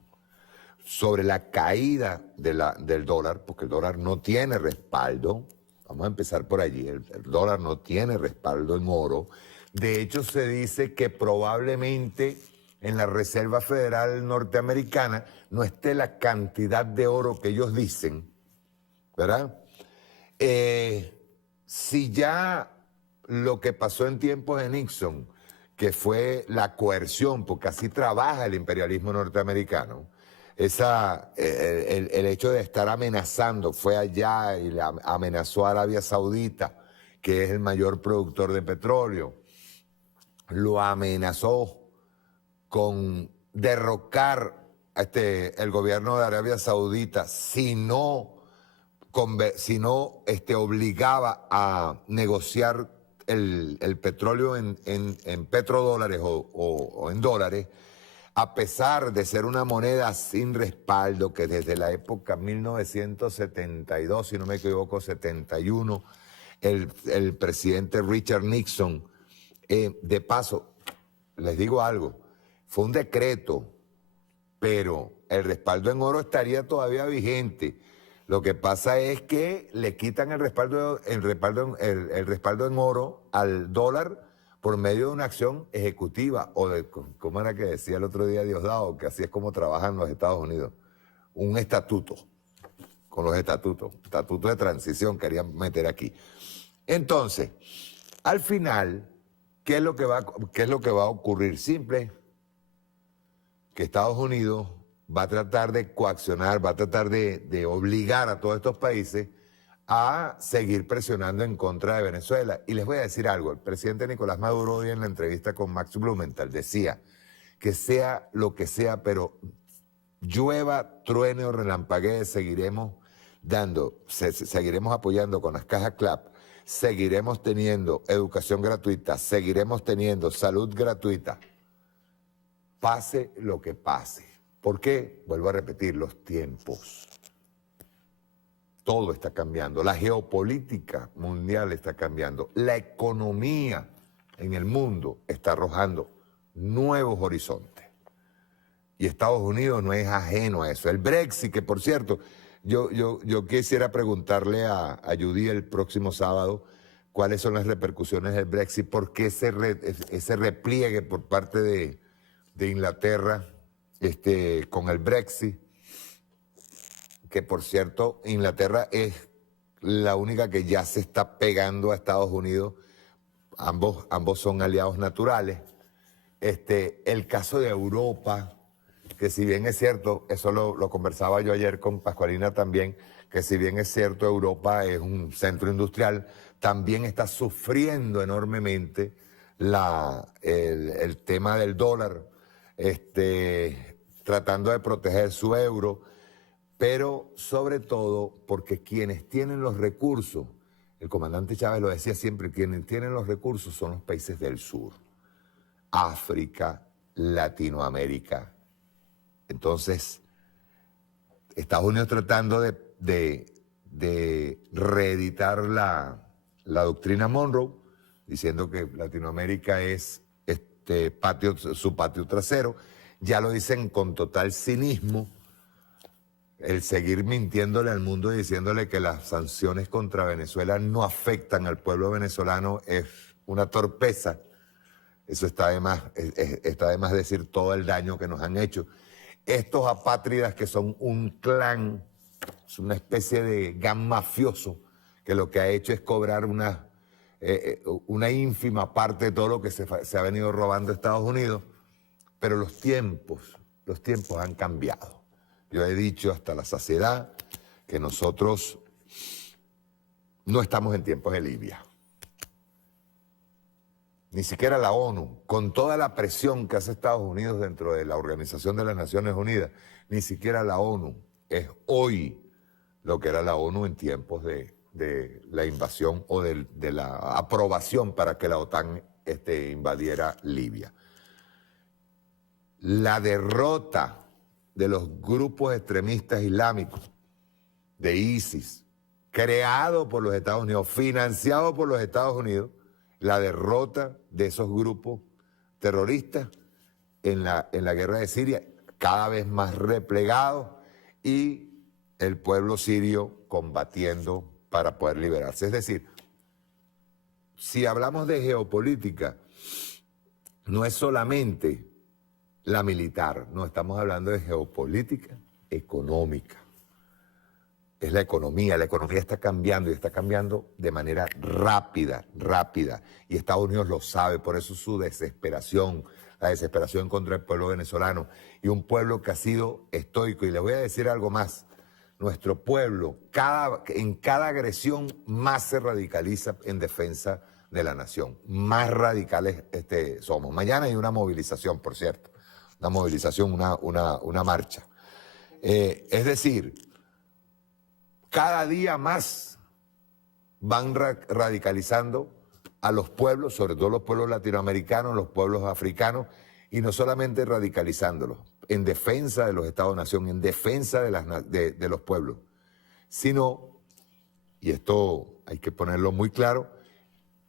sobre la caída del dólar, porque el dólar no tiene respaldo. Vamos a empezar por allí. El dólar no tiene respaldo en oro. De hecho, se dice que probablemente en la Reserva Federal Norteamericana no esté la cantidad de oro que ellos dicen, ¿verdad? Si ya lo que pasó en tiempos de Nixon, que fue la coerción, porque así trabaja el imperialismo norteamericano, el hecho de estar amenazando, fue allá y amenazó a Arabia Saudita, que es el mayor productor de petróleo, lo amenazó con derrocar el gobierno de Arabia Saudita si no obligaba a negociar el petróleo en petrodólares o en dólares, a pesar de ser una moneda sin respaldo, que desde la época 1972, si no me equivoco, 71, el presidente Richard Nixon, de paso, les digo algo, fue un decreto, pero el respaldo en oro estaría todavía vigente. Lo que pasa es que le quitan el respaldo en oro al dólar por medio de una acción ejecutiva, o de, ¿cómo era que decía el otro día Diosdado? Que así es como trabajan los Estados Unidos. Un estatuto, con los estatutos de transición querían meter aquí. Entonces, al final, ¿qué es lo que va a ocurrir? Simple, que Estados Unidos va a tratar de coaccionar, va a tratar de obligar a todos estos países a seguir presionando en contra de Venezuela. Y les voy a decir algo, el presidente Nicolás Maduro hoy en la entrevista con Max Blumenthal decía que sea lo que sea, pero llueva, truene o relampaguee, seguiremos apoyando con las cajas CLAP, seguiremos teniendo educación gratuita, seguiremos teniendo salud gratuita, pase lo que pase. ¿Por qué? Vuelvo a repetir, los tiempos. Todo está cambiando, la geopolítica mundial está cambiando, la economía en el mundo está arrojando nuevos horizontes. Y Estados Unidos no es ajeno a eso. El Brexit, que por cierto, yo quisiera preguntarle a Judy el próximo sábado cuáles son las repercusiones del Brexit, por qué ese repliegue por parte de Inglaterra con el Brexit, que por cierto Inglaterra es la única que ya se está pegando a Estados Unidos, ambos son aliados naturales. El caso de Europa, que si bien es cierto, eso lo conversaba yo ayer con Pascualina también, que si bien es cierto Europa es un centro industrial, también está sufriendo enormemente el tema del dólar, tratando de proteger su euro, pero sobre todo porque quienes tienen los recursos, el comandante Chávez lo decía siempre, quienes tienen los recursos son los países del sur, África, Latinoamérica. Entonces, Estados Unidos tratando de reeditar la doctrina Monroe, diciendo que Latinoamérica es su patio trasero, ya lo dicen con total cinismo, el seguir mintiéndole al mundo y diciéndole que las sanciones contra Venezuela no afectan al pueblo venezolano es una torpeza. Eso está de más decir todo el daño que nos han hecho. Estos apátridas que son un clan, es una especie de gang mafioso que lo que ha hecho es cobrar una ínfima parte de todo lo que se ha venido robando Estados Unidos, pero los tiempos han cambiado. Yo he dicho hasta la saciedad que nosotros no estamos en tiempos de Libia. Ni siquiera la ONU, con toda la presión que hace Estados Unidos dentro de la Organización de las Naciones Unidas, ni siquiera la ONU es hoy lo que era la ONU en tiempos de la invasión o de la aprobación para que la OTAN invadiera Libia. La derrota de los grupos extremistas islámicos, de ISIS, creado por los Estados Unidos, financiado por los Estados Unidos, la derrota de esos grupos terroristas en la guerra de Siria, cada vez más replegados y el pueblo sirio combatiendo para poder liberarse. Es decir, si hablamos de geopolítica, no es solamente la militar, no, estamos hablando de geopolítica económica. Es la economía está cambiando y está cambiando de manera rápida, y Estados Unidos lo sabe, por eso su desesperación, la desesperación contra el pueblo venezolano, y un pueblo que ha sido estoico. Y les voy a decir algo más, nuestro pueblo en cada agresión más se radicaliza en defensa de la nación, más radicales somos. Mañana hay una movilización, por cierto, una movilización, una marcha. Es decir, cada día más van radicalizando a los pueblos, sobre todo los pueblos latinoamericanos, los pueblos africanos, y no solamente radicalizándolos en defensa de los Estados-nación, en defensa de los pueblos, sino, y esto hay que ponerlo muy claro,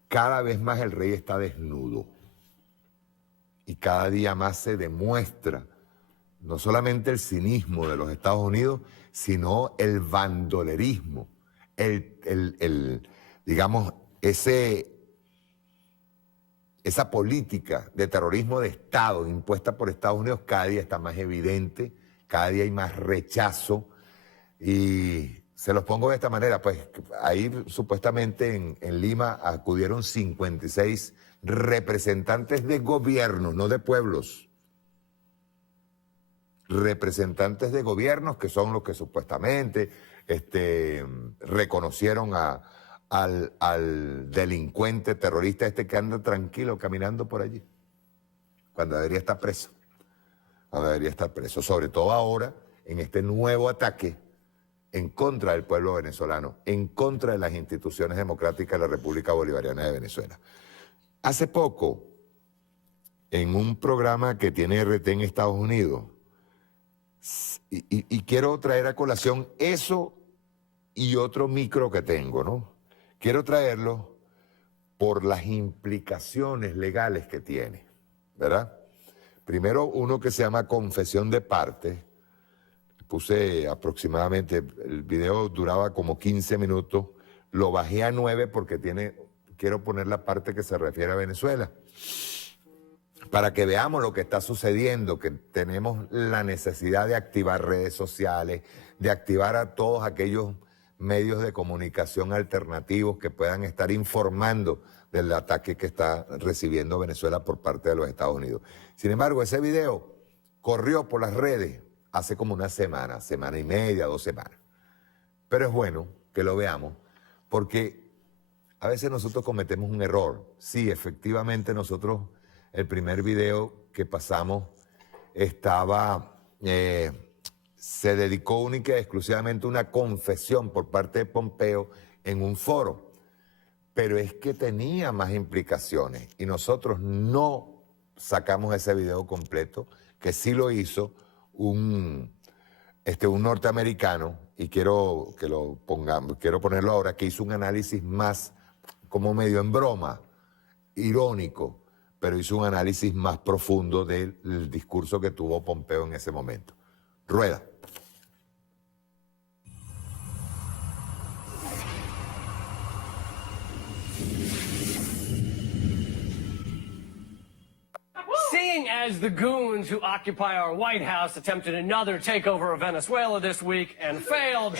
cada vez más el rey está desnudo y cada día más se demuestra no solamente el cinismo de los Estados Unidos, sino el bandolerismo, digamos, esa política de terrorismo de Estado impuesta por Estados Unidos cada día está más evidente, cada día hay más rechazo. Y se los pongo de esta manera, pues ahí supuestamente en Lima acudieron 56 representantes de gobiernos, no de pueblos. Representantes de gobiernos que son los que supuestamente reconocieron al delincuente terrorista que anda tranquilo caminando por allí, cuando debería estar preso. Sobre todo ahora en este nuevo ataque en contra del pueblo venezolano, en contra de las instituciones democráticas de la República Bolivariana de Venezuela. Hace poco, en un programa que tiene RT en Estados Unidos, y quiero traer a colación eso y otro micro que tengo, ¿no? Quiero traerlo por las implicaciones legales que tiene, ¿verdad? Primero, uno que se llama confesión de parte. Puse aproximadamente, el video duraba como 15 minutos, lo bajé a 9 porque quiero poner la parte que se refiere a Venezuela, para que veamos lo que está sucediendo, que tenemos la necesidad de activar redes sociales, de activar a todos aquellos medios de comunicación alternativos que puedan estar informando del ataque que está recibiendo Venezuela por parte de los Estados Unidos. Sin embargo, ese video corrió por las redes hace como una semana y media, 2 semanas. Pero es bueno que lo veamos, porque a veces nosotros cometemos un error. Sí, efectivamente nosotros, el primer video que pasamos se dedicó única y exclusivamente a una confesión por parte de Pompeo en un foro. Pero es que tenía más implicaciones y nosotros no sacamos ese video completo, que sí lo hizo un norteamericano, y quiero ponerlo ahora, que hizo un análisis más como medio en broma, irónico, pero hizo un análisis más profundo del discurso que tuvo Pompeo en ese momento. Rueda. Seeing as the goons who occupy our White House attempted another takeover of Venezuela this week and failed,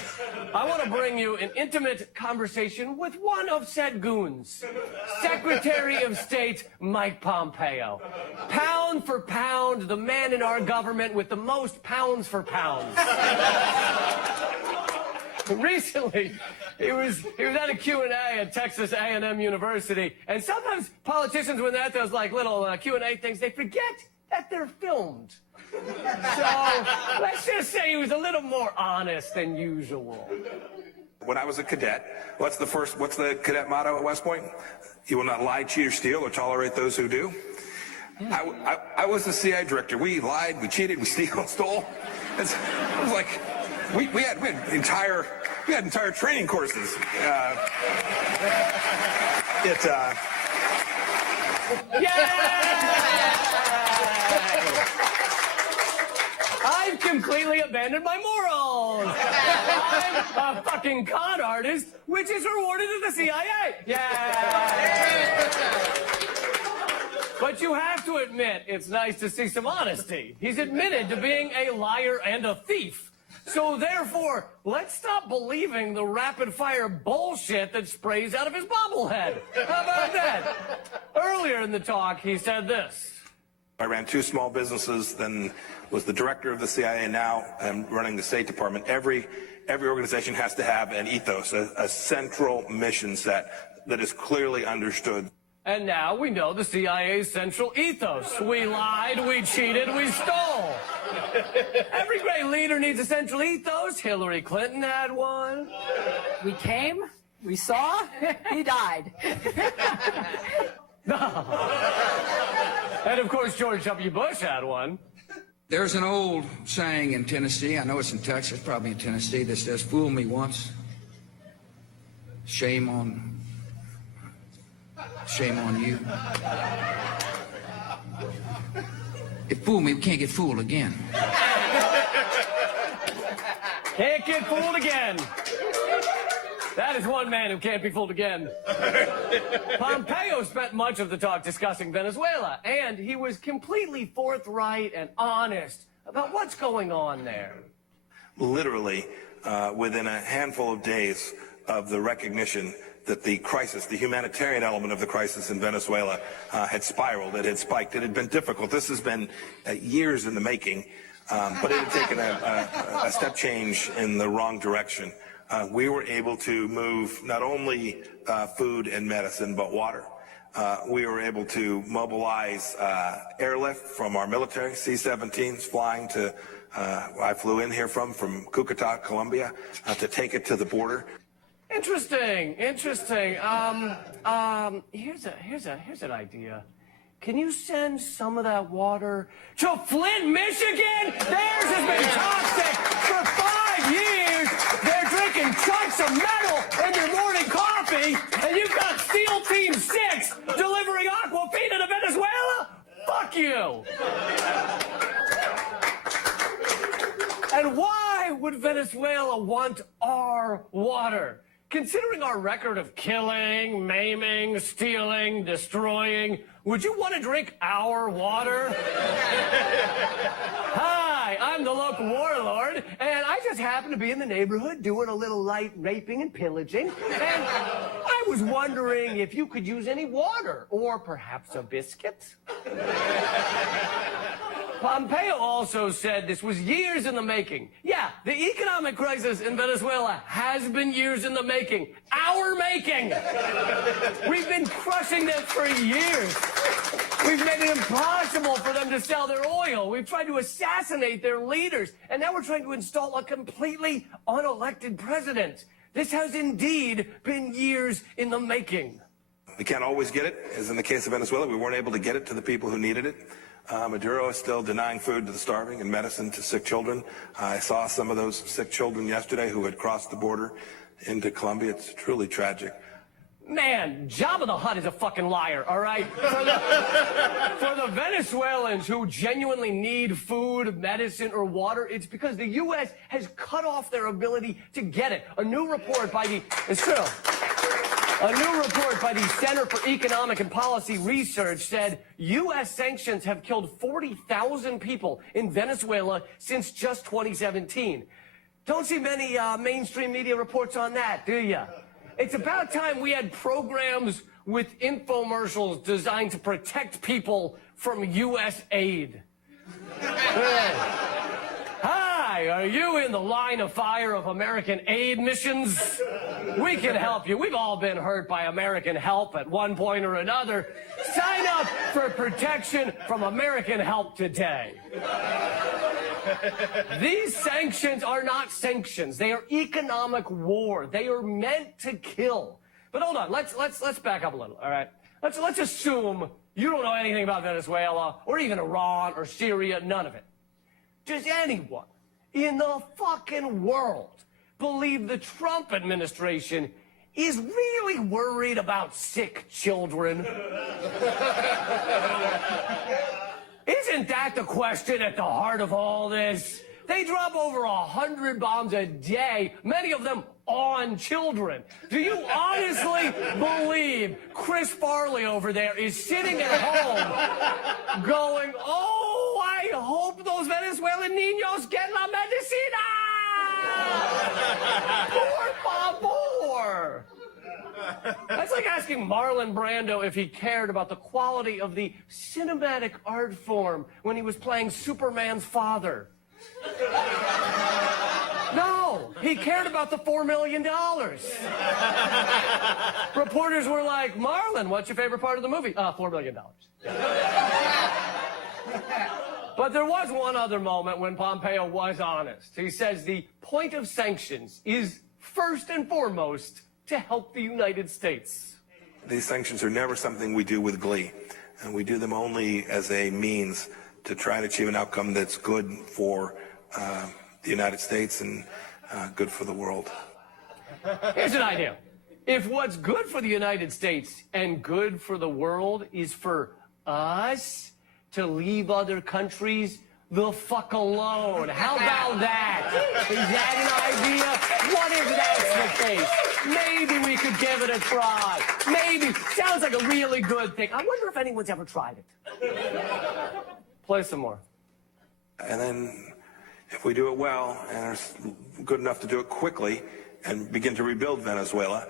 I want to bring you an intimate conversation with one of said goons, Secretary of State Mike Pompeo. Pound for pound, the man in our government with the most pounds for pounds. Recently, he was at a Q&A at Texas A&M University, and sometimes politicians, when they're at those like little Q&A things, they forget that they're filmed. So let's just say he was a little more honest than usual. When I was a cadet, what's the cadet motto at West Point? You will not lie, cheat, or steal, or tolerate those who do. I was the CIA director. We lied, we cheated, we stole. It was like, we had entire training courses. I've completely abandoned my morals. I'm a fucking con artist, which is rewarded to the CIA. Yeah. But you have to admit, it's nice to see some honesty. He's admitted to being a liar and a thief. So therefore, let's stop believing the rapid-fire bullshit that sprays out of his bobblehead. How about that? Earlier in the talk, he said this. I ran 2 small businesses, then was the director of the CIA, and now I'm running the State Department. Every organization has to have an ethos, a central mission set that is clearly understood. And now we know the CIA's central ethos. We lied, we cheated, we stole. Every great leader needs a central ethos. Hillary Clinton had one. We came, we saw, he died. And of course, George W. Bush had one. There's an old saying in Tennessee, I know it's in Texas, probably in Tennessee, that says, fool me once, shame on you. If fool me, we can't get fooled again. Can't get fooled again. That is one man who can't be fooled again. Pompeo spent much of the talk discussing Venezuela, and he was completely forthright and honest about what's going on there. Literally, within a handful of days of the recognition that the crisis, the humanitarian element of the crisis in Venezuela had spiraled, it had spiked, it had been difficult. This has been years in the making, but it had taken a step change in the wrong direction. We were able to move not only food and medicine, but water. We were able to mobilize airlift from our military, C-17s flying to, I flew in here from Cucuta, Colombia, to take it to the border. Interesting. Here's an idea. Can you send some of that water to Flint, Michigan? Theirs has been toxic for 5 years. They're drinking chunks of metal in their morning coffee, and you've got SEAL Team 6 delivering Aquafina to Venezuela? Fuck you. And why would Venezuela want our water? Considering our record of killing, maiming, stealing, destroying, would you want to drink our water? Hi, I'm the local warlord, and I just happen to be in the neighborhood doing a little light raping and pillaging, and I was wondering if you could use any water, or perhaps a biscuit? Pompeo also said this was years in the making. Yeah, the economic crisis in Venezuela has been years in the making. Our making! We've been crushing them for years. We've made it impossible for them to sell their oil. We've tried to assassinate their leaders. And now we're trying to install a completely unelected president. This has indeed been years in the making. We can't always get it, as in the case of Venezuela. We weren't able to get it to the people who needed it. Maduro is still denying food to the starving and medicine to sick children. I saw some of those sick children yesterday who had crossed the border into Colombia. It's truly tragic. Man, Jabba the Hutt is a fucking liar, all right? For the Venezuelans who genuinely need food, medicine, or water, it's because the U.S. has cut off their ability to get it. A new report by the Center for Economic and Policy Research said U.S. sanctions have killed 40,000 people in Venezuela since just 2017. Don't see many mainstream media reports on that, do you? It's about time we had programs with infomercials designed to protect people from U.S. aid. Hi, are you in the line of fire of American aid missions? We can help you. We've all been hurt by American help at one point or another. Sign up for protection from American Help today. These sanctions are not sanctions. They are economic war. They are meant to kill. But hold on, let's back up a little, all right? Let's assume you don't know anything about Venezuela or even Iran or Syria, none of it. Does anyone in the fucking world believe the Trump administration is really worried about sick children? Isn't that the question at the heart of all this? They drop over 100 bombs a day, many of them on children. Do you honestly believe Chris Farley over there is sitting at home going, oh, I hope those Venezuelan niños get la medicina? Por favor. That's like asking Marlon Brando if he cared about the quality of the cinematic art form when he was playing Superman's father. No, he cared about the $4 million. Reporters were like, Marlon, what's your favorite part of the movie? $4 million. But there was one other moment when Pompeo was honest. He says the point of sanctions is first and foremost to help the United States. These sanctions are never something we do with glee, and we do them only as a means to try and achieve an outcome that's good for the United States and good for the world. Here's an idea. If what's good for the United States and good for the world is for us to leave other countries the fuck alone, how about that? Is that an idea? What if that's the case? Maybe we could give it a try. Maybe. Sounds like a really good thing. I wonder if anyone's ever tried it. Play some more. And then if we do it well and are good enough to do it quickly and begin to rebuild Venezuela,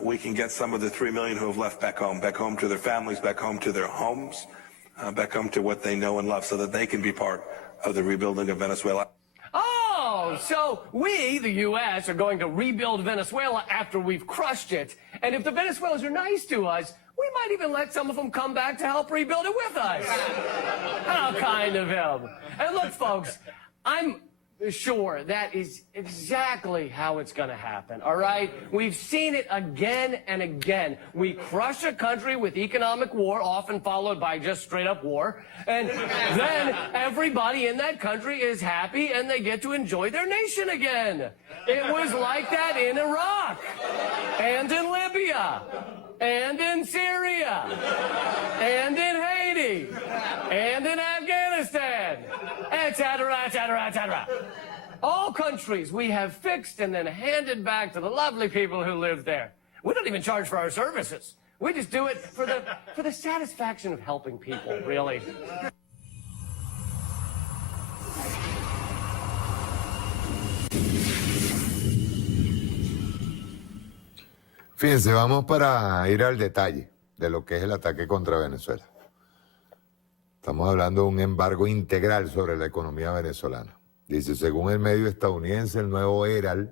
we can get some of the 3 million who have left back home to their families, back home to their homes, back home to what they know and love so that they can be part of the rebuilding of Venezuela. Oh, so we, the U.S., are going to rebuild Venezuela after we've crushed it. And if the Venezuelans are nice to us, we might even let some of them come back to help rebuild it with us. How kind of him. And look, folks, I'm sure that is exactly how it's going to happen, all right? We've seen it again and again. We crush a country with economic war, often followed by just straight-up war, and then everybody in that country is happy and they get to enjoy their nation again. It was like that in Iraq, and in Libya, and in Syria, and in Haiti, and in Afghanistan, etc., etc., etc. All countries we have fixed and then handed back to the lovely people who live there. We don't even charge for our services. We just do it for the satisfaction of helping people, really. Fíjense, vamos para ir al detalle de lo que es el ataque contra Venezuela. Estamos hablando de un embargo integral sobre la economía venezolana. Dice, según el medio estadounidense, el nuevo Herald,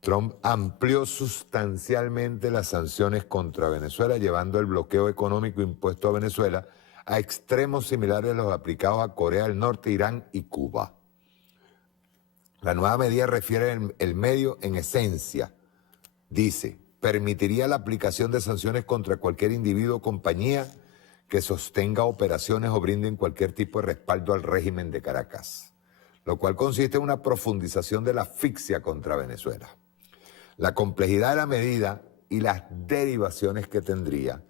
Trump amplió sustancialmente las sanciones contra Venezuela, llevando el bloqueo económico impuesto a Venezuela a extremos similares a los aplicados a Corea del Norte, Irán y Cuba. La nueva medida refiere el medio en esencia. Dice, permitiría la aplicación de sanciones contra cualquier individuo o compañía que sostenga operaciones o brinden cualquier tipo de respaldo al régimen de Caracas, lo cual consiste en una profundización de la asfixia contra Venezuela. La complejidad de la medida y las derivaciones que tendría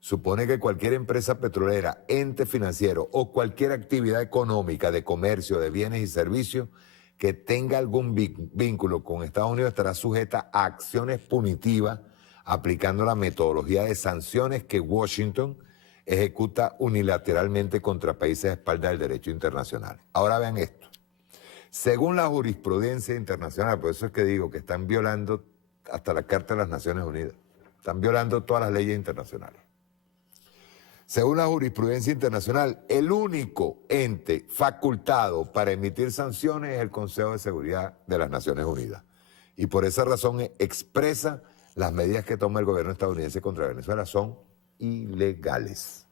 supone que cualquier empresa petrolera, ente financiero o cualquier actividad económica de comercio de bienes y servicios que tenga algún vínculo con Estados Unidos estará sujeta a acciones punitivas aplicando la metodología de sanciones que Washington ejecuta unilateralmente contra países a espaldas del derecho internacional. Ahora vean esto. Según la jurisprudencia internacional, por eso es que digo que están violando hasta la Carta de las Naciones Unidas, están violando todas las leyes internacionales. Según la jurisprudencia internacional, el único ente facultado para emitir sanciones es el Consejo de Seguridad de las Naciones Unidas. Y por esa razón expresa las medidas que toma el gobierno estadounidense contra Venezuela son ilegales.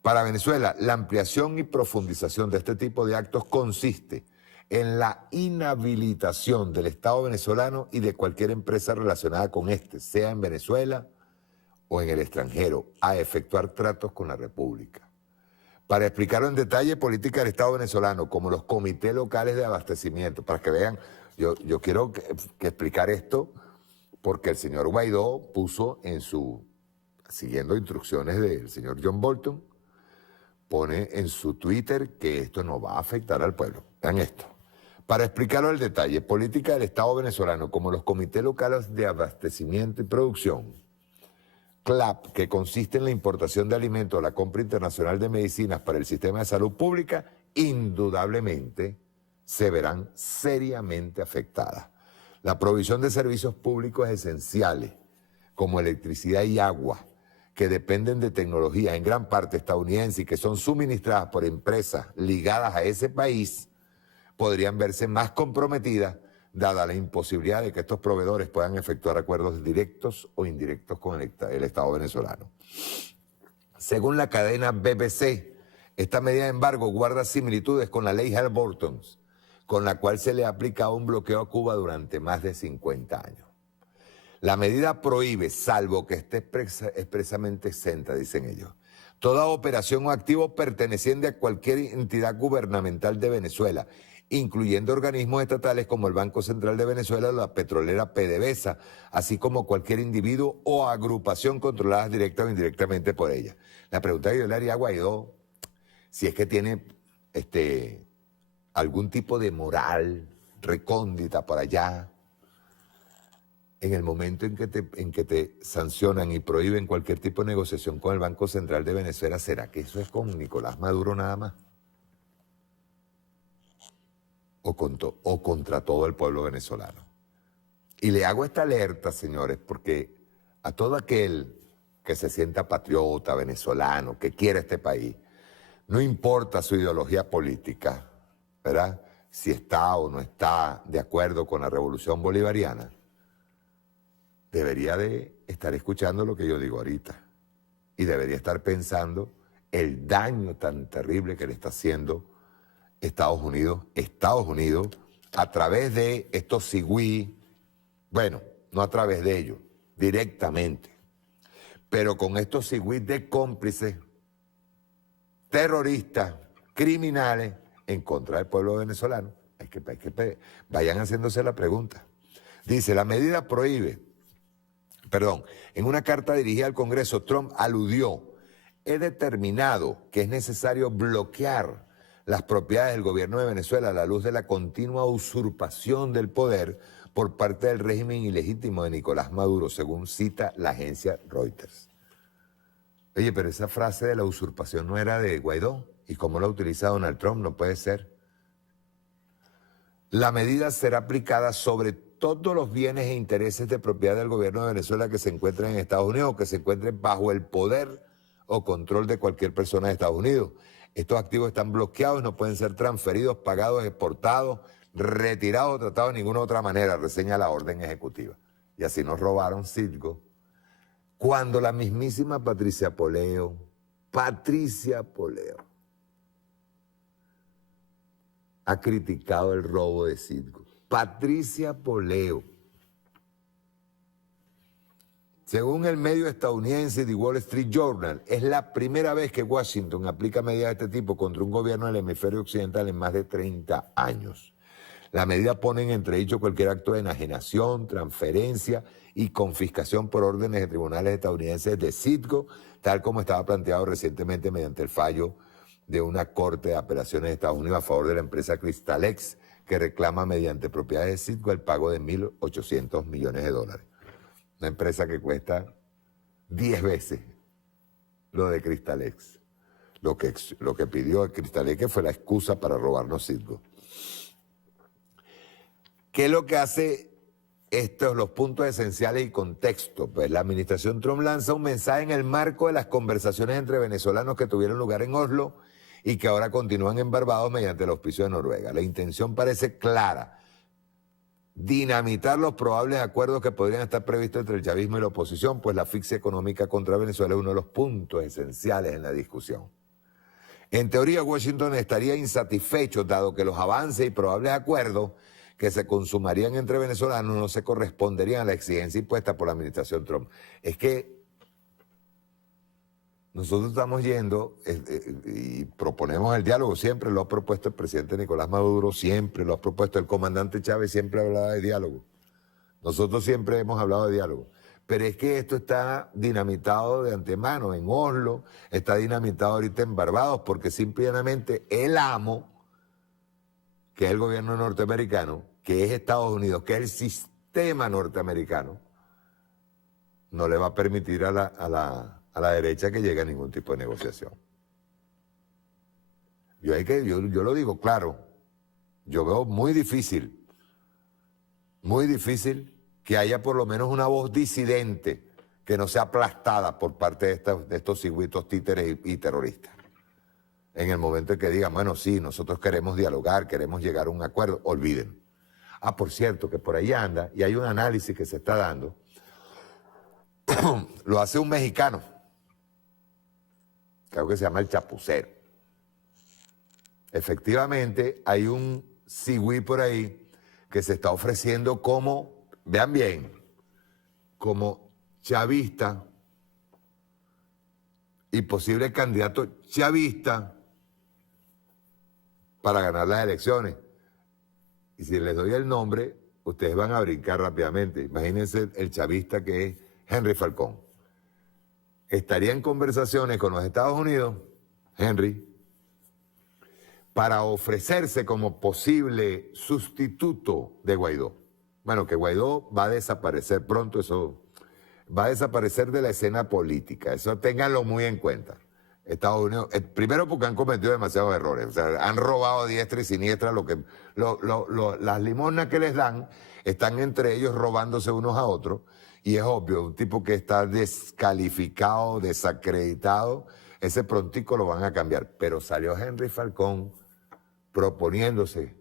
Para Venezuela, la ampliación y profundización de este tipo de actos consiste en la inhabilitación del Estado venezolano y de cualquier empresa relacionada con este, sea en Venezuela o en el extranjero, a efectuar tratos con la República. Para explicarlo en detalle, política del Estado venezolano, como los comités locales de abastecimiento, para que vean, yo quiero que explicar esto, porque el señor Guaidó puso en su, siguiendo instrucciones del señor John Bolton, pone en su Twitter que esto no va a afectar al pueblo. Vean esto. Para explicarlo al detalle, política del Estado venezolano, como los comités locales de abastecimiento y producción, CLAP, que consiste en la importación de alimentos, la compra internacional de medicinas para el sistema de salud pública, indudablemente se verán seriamente afectadas. La provisión de servicios públicos esenciales, como electricidad y agua, que dependen de tecnologías en gran parte estadounidenses y que son suministradas por empresas ligadas a ese país, podrían verse más comprometidas dada la imposibilidad de que estos proveedores puedan efectuar acuerdos directos o indirectos con el Estado venezolano. Según la cadena BBC, esta medida de embargo guarda similitudes con la ley Helms-Burton, con la cual se le ha aplicado un bloqueo a Cuba durante más de 50 años. La medida prohíbe, salvo que esté expresamente exenta, dicen ellos, toda operación o activo perteneciente a cualquier entidad gubernamental de Venezuela, incluyendo organismos estatales como el Banco Central de Venezuela o la petrolera PDVSA, así como cualquier individuo o agrupación controlada directa o indirectamente por ella. La pregunta que yo le haría a Guaidó, si es que tiene algún tipo de moral recóndita por allá, en el momento en que te sancionan y prohíben cualquier tipo de negociación con el Banco Central de Venezuela, ¿será que eso es con Nicolás Maduro nada más? O contra todo el pueblo venezolano. Y le hago esta alerta, señores, porque a todo aquel que se sienta patriota, venezolano, que quiera este país, no importa su ideología política, ¿verdad? Si está o no está de acuerdo con la revolución bolivariana, debería de estar escuchando lo que yo digo ahorita y debería estar pensando el daño tan terrible que le está haciendo Estados Unidos, a través de estos cigüí, bueno, no a través de ellos, directamente, pero con estos cigüí de cómplices, terroristas, criminales, en contra del pueblo venezolano. Vayan haciéndose la pregunta. Dice, la medida prohíbe, en una carta dirigida al Congreso, Trump aludió, he determinado que es necesario bloquear las propiedades del gobierno de Venezuela a la luz de la continua usurpación del poder por parte del régimen ilegítimo de Nicolás Maduro, según cita la agencia Reuters. Oye, pero esa frase de la usurpación no era de Guaidó, ¿y cómo la utiliza Donald Trump? No puede ser. La medida será aplicada sobre todos los bienes e intereses de propiedad del gobierno de Venezuela que se encuentren en Estados Unidos o que se encuentren bajo el poder o control de cualquier persona de Estados Unidos. Estos activos están bloqueados, no pueden ser transferidos, pagados, exportados, retirados o tratados de ninguna otra manera, reseña la orden ejecutiva. Y así nos robaron Citgo. Cuando la mismísima Patricia Poleo, ha criticado el robo de Citgo. Patricia Poleo. Según el medio estadounidense The Wall Street Journal, es la primera vez que Washington aplica medidas de este tipo contra un gobierno del hemisferio occidental en más de 30 años. La medida pone en entredicho cualquier acto de enajenación, transferencia y confiscación por órdenes de tribunales estadounidenses de Citgo, tal como estaba planteado recientemente mediante el fallo de una corte de apelaciones de Estados Unidos a favor de la empresa Cristalex, que reclama mediante propiedades de Citgo el pago de $1.800 millones. Una empresa que cuesta 10 veces lo de Cristalex. Lo que pidió Cristalex, que fue la excusa para robarnos Citgo. ¿Qué es lo que hace estos los puntos esenciales y contexto? Pues la administración Trump lanza un mensaje en el marco de las conversaciones entre venezolanos que tuvieron lugar en Oslo y que ahora continúan en Barbados mediante el auspicio de Noruega. La intención parece clara: dinamitar los probables acuerdos que podrían estar previstos entre el chavismo y la oposición, pues la asfixia económica contra Venezuela es uno de los puntos esenciales en la discusión. En teoría, Washington estaría insatisfecho, dado que los avances y probables acuerdos que se consumarían entre venezolanos no se corresponderían a la exigencia impuesta por la administración Trump. Es que nosotros estamos yendo y proponemos el diálogo, siempre lo ha propuesto el presidente Nicolás Maduro, siempre lo ha propuesto el comandante Chávez, siempre hablaba de diálogo. Nosotros siempre hemos hablado de diálogo, Pero es que esto está dinamitado de antemano en Oslo, está dinamitado ahorita en Barbados, porque simplemente el amo, que es el gobierno norteamericano, que es Estados Unidos, que es el sistema norteamericano, no le va a permitir a la derecha que llegue a ningún tipo de negociación. Yo lo digo claro, yo veo muy difícil que haya por lo menos una voz disidente que no sea aplastada por parte de estos cigüitos títeres y terroristas. En el momento en que digan, bueno, sí, nosotros queremos dialogar, queremos llegar a un acuerdo, olviden. Ah, por cierto, que por ahí anda, y hay un análisis que se está dando, lo hace un mexicano, creo que se llama el Chapucero. Efectivamente, hay un cigüí por ahí que se está ofreciendo como, vean bien, como chavista y posible candidato chavista para ganar las elecciones. Y si les doy el nombre, ustedes van a brincar rápidamente. Imagínense el chavista que es Henry Falcón. Estaría en conversaciones con los Estados Unidos, Henry, para ofrecerse como posible sustituto de Guaidó. Bueno, que Guaidó va a desaparecer pronto, eso va a desaparecer de la escena política, eso ténganlo muy en cuenta. Estados Unidos, primero porque han cometido demasiados errores, o sea, han robado a diestra y siniestra, las limosnas que les dan están entre ellos robándose unos a otros, y es obvio, un tipo que está descalificado, desacreditado, ese prontico lo van a cambiar. Pero salió Henry Falcón proponiéndose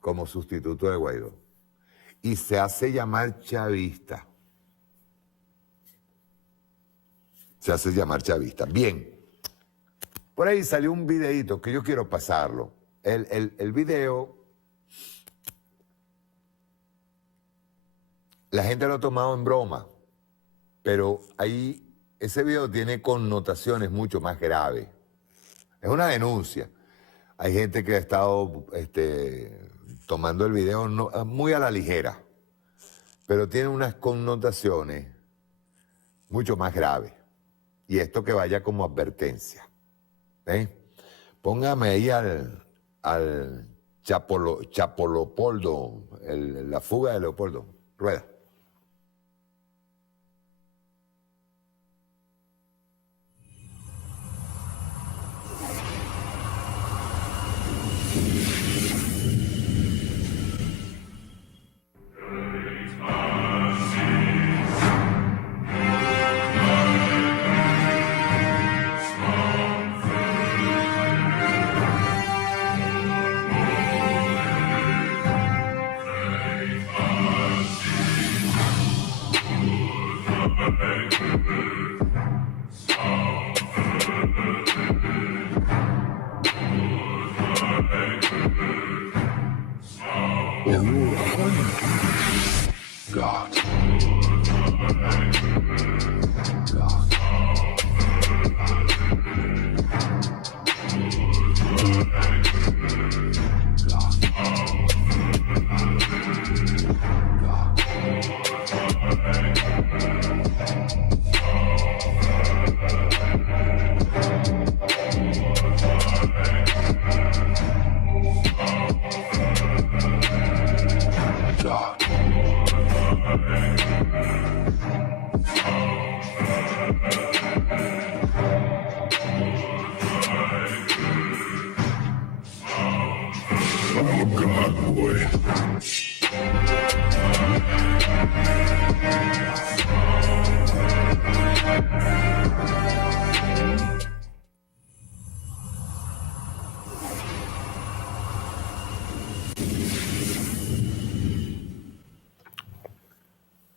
como sustituto de Guaidó. Y se hace llamar chavista. Se hace llamar chavista. Bien. Por ahí salió un videíto que yo quiero pasarlo. El video, la gente lo ha tomado en broma, pero ahí ese video tiene connotaciones mucho más graves. Es una denuncia. Hay gente que ha estado tomando el video muy a la ligera, pero tiene unas connotaciones mucho más graves. Y esto que vaya como advertencia. Póngame ahí al Chapolopoldo, la fuga de Leopoldo. Rueda.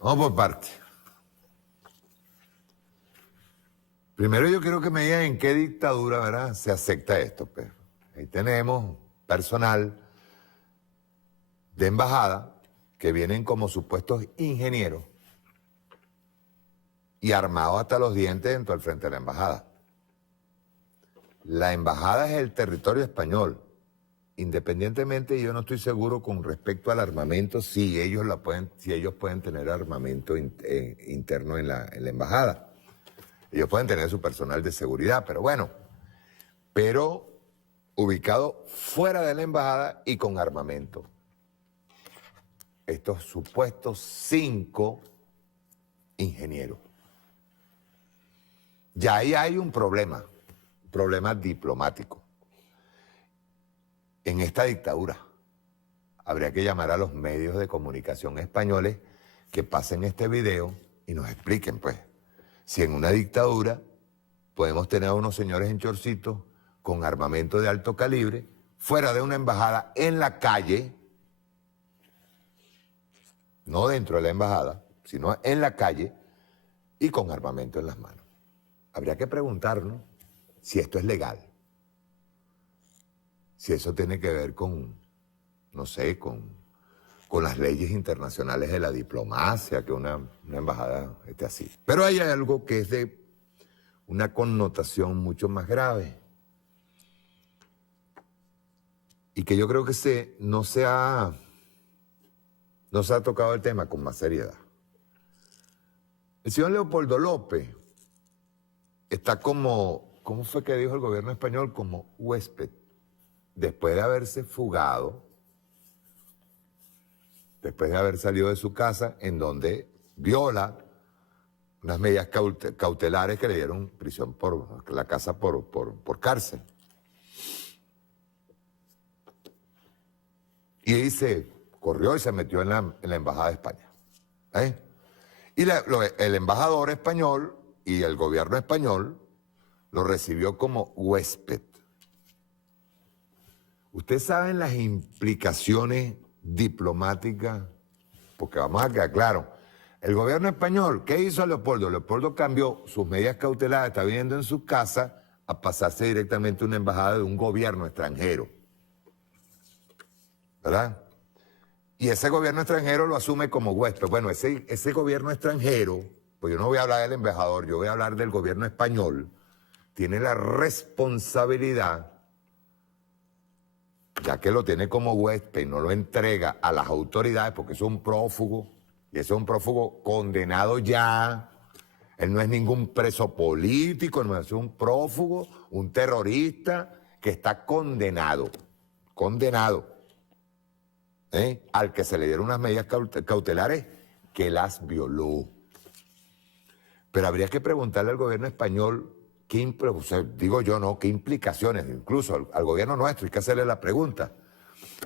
Vamos por parte. Primero yo quiero que me digan en qué dictadura, ¿verdad?, se acepta esto. Pues. Ahí tenemos personal de embajada que vienen como supuestos ingenieros y armados hasta los dientes dentro del frente de la embajada. La embajada es el territorio español independientemente, yo no estoy seguro con respecto al armamento, si ellos pueden tener armamento interno en la embajada. Ellos pueden tener su personal de seguridad, pero bueno, ubicado fuera de la embajada y con armamento. Estos supuestos 5 ingenieros. Ya ahí hay un problema diplomático. En esta dictadura habría que llamar a los medios de comunicación españoles que pasen este video y nos expliquen, pues, si en una dictadura podemos tener a unos señores en chorcitos con armamento de alto calibre, fuera de una embajada, en la calle, no dentro de la embajada, sino en la calle y con armamento en las manos. Habría que preguntarnos si esto es legal, si eso tiene que ver con, no sé, con las leyes internacionales de la diplomacia, que una embajada esté así. Pero hay algo que es de una connotación mucho más grave y que yo creo que no se ha tocado el tema con más seriedad. El señor Leopoldo López está como, ¿cómo fue que dijo el gobierno español? Como huésped, después de haberse fugado, después de haber salido de su casa, en donde viola unas medidas cautelares que le dieron prisión por la casa por cárcel. Y ahí se corrió y se metió en la embajada de España. Y el embajador español y el gobierno español lo recibió como huésped. ¿Ustedes saben las implicaciones diplomáticas? Porque vamos a quedar claros. El gobierno español, ¿qué hizo Leopoldo? Leopoldo cambió sus medidas cautelares, está viviendo en su casa, a pasarse directamente a una embajada de un gobierno extranjero. ¿Verdad? Y ese gobierno extranjero lo asume como huésped. Bueno, ese gobierno extranjero, pues yo no voy a hablar del embajador, yo voy a hablar del gobierno español, tiene la responsabilidad, ya que lo tiene como huésped y no lo entrega a las autoridades, porque es un prófugo, y ese es un prófugo condenado ya. Él no es ningún preso político, no es un prófugo, un terrorista que está condenado, al que se le dieron unas medidas cautelares que las violó. Pero habría que preguntarle al gobierno español, qué implicaciones, incluso al gobierno nuestro, hay que hacerle la pregunta,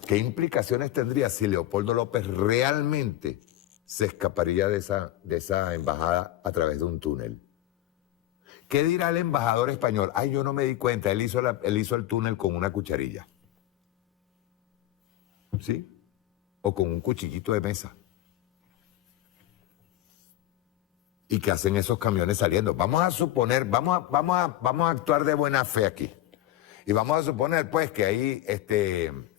¿qué implicaciones tendría si Leopoldo López realmente se escaparía de esa embajada a través de un túnel? ¿Qué dirá el embajador español? Ay, yo no me di cuenta, él hizo el túnel con una cucharilla. ¿Sí? O con un cuchillito de mesa. ¿Y qué hacen esos camiones saliendo? Vamos a suponer, vamos a actuar de buena fe aquí. Y vamos a suponer, pues, que ahí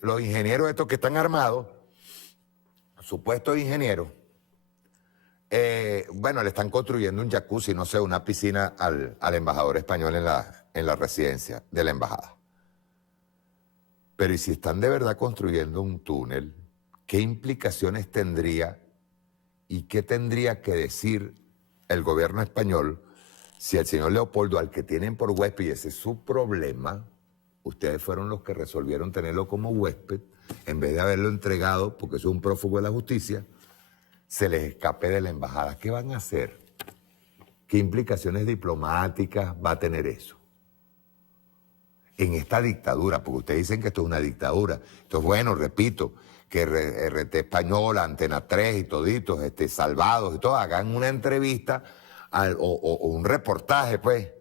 los ingenieros estos que están armados, supuestos ingenieros, le están construyendo un jacuzzi, no sé, una piscina al embajador español en la residencia de la embajada. Pero ¿y si están de verdad construyendo un túnel? ¿Qué implicaciones tendría y qué tendría que decir el gobierno español si el señor Leopoldo, al que tienen por huésped, y ese es su problema, ustedes fueron los que resolvieron tenerlo como huésped, en vez de haberlo entregado, porque es un prófugo de la justicia, se les escape de la embajada? ¿Qué van a hacer? ¿Qué implicaciones diplomáticas va a tener eso? En esta dictadura, porque ustedes dicen que esto es una dictadura. Entonces, bueno, repito, que RT Española, Antena 3 y toditos, Salvados y todo, hagan una entrevista o un reportaje, pues,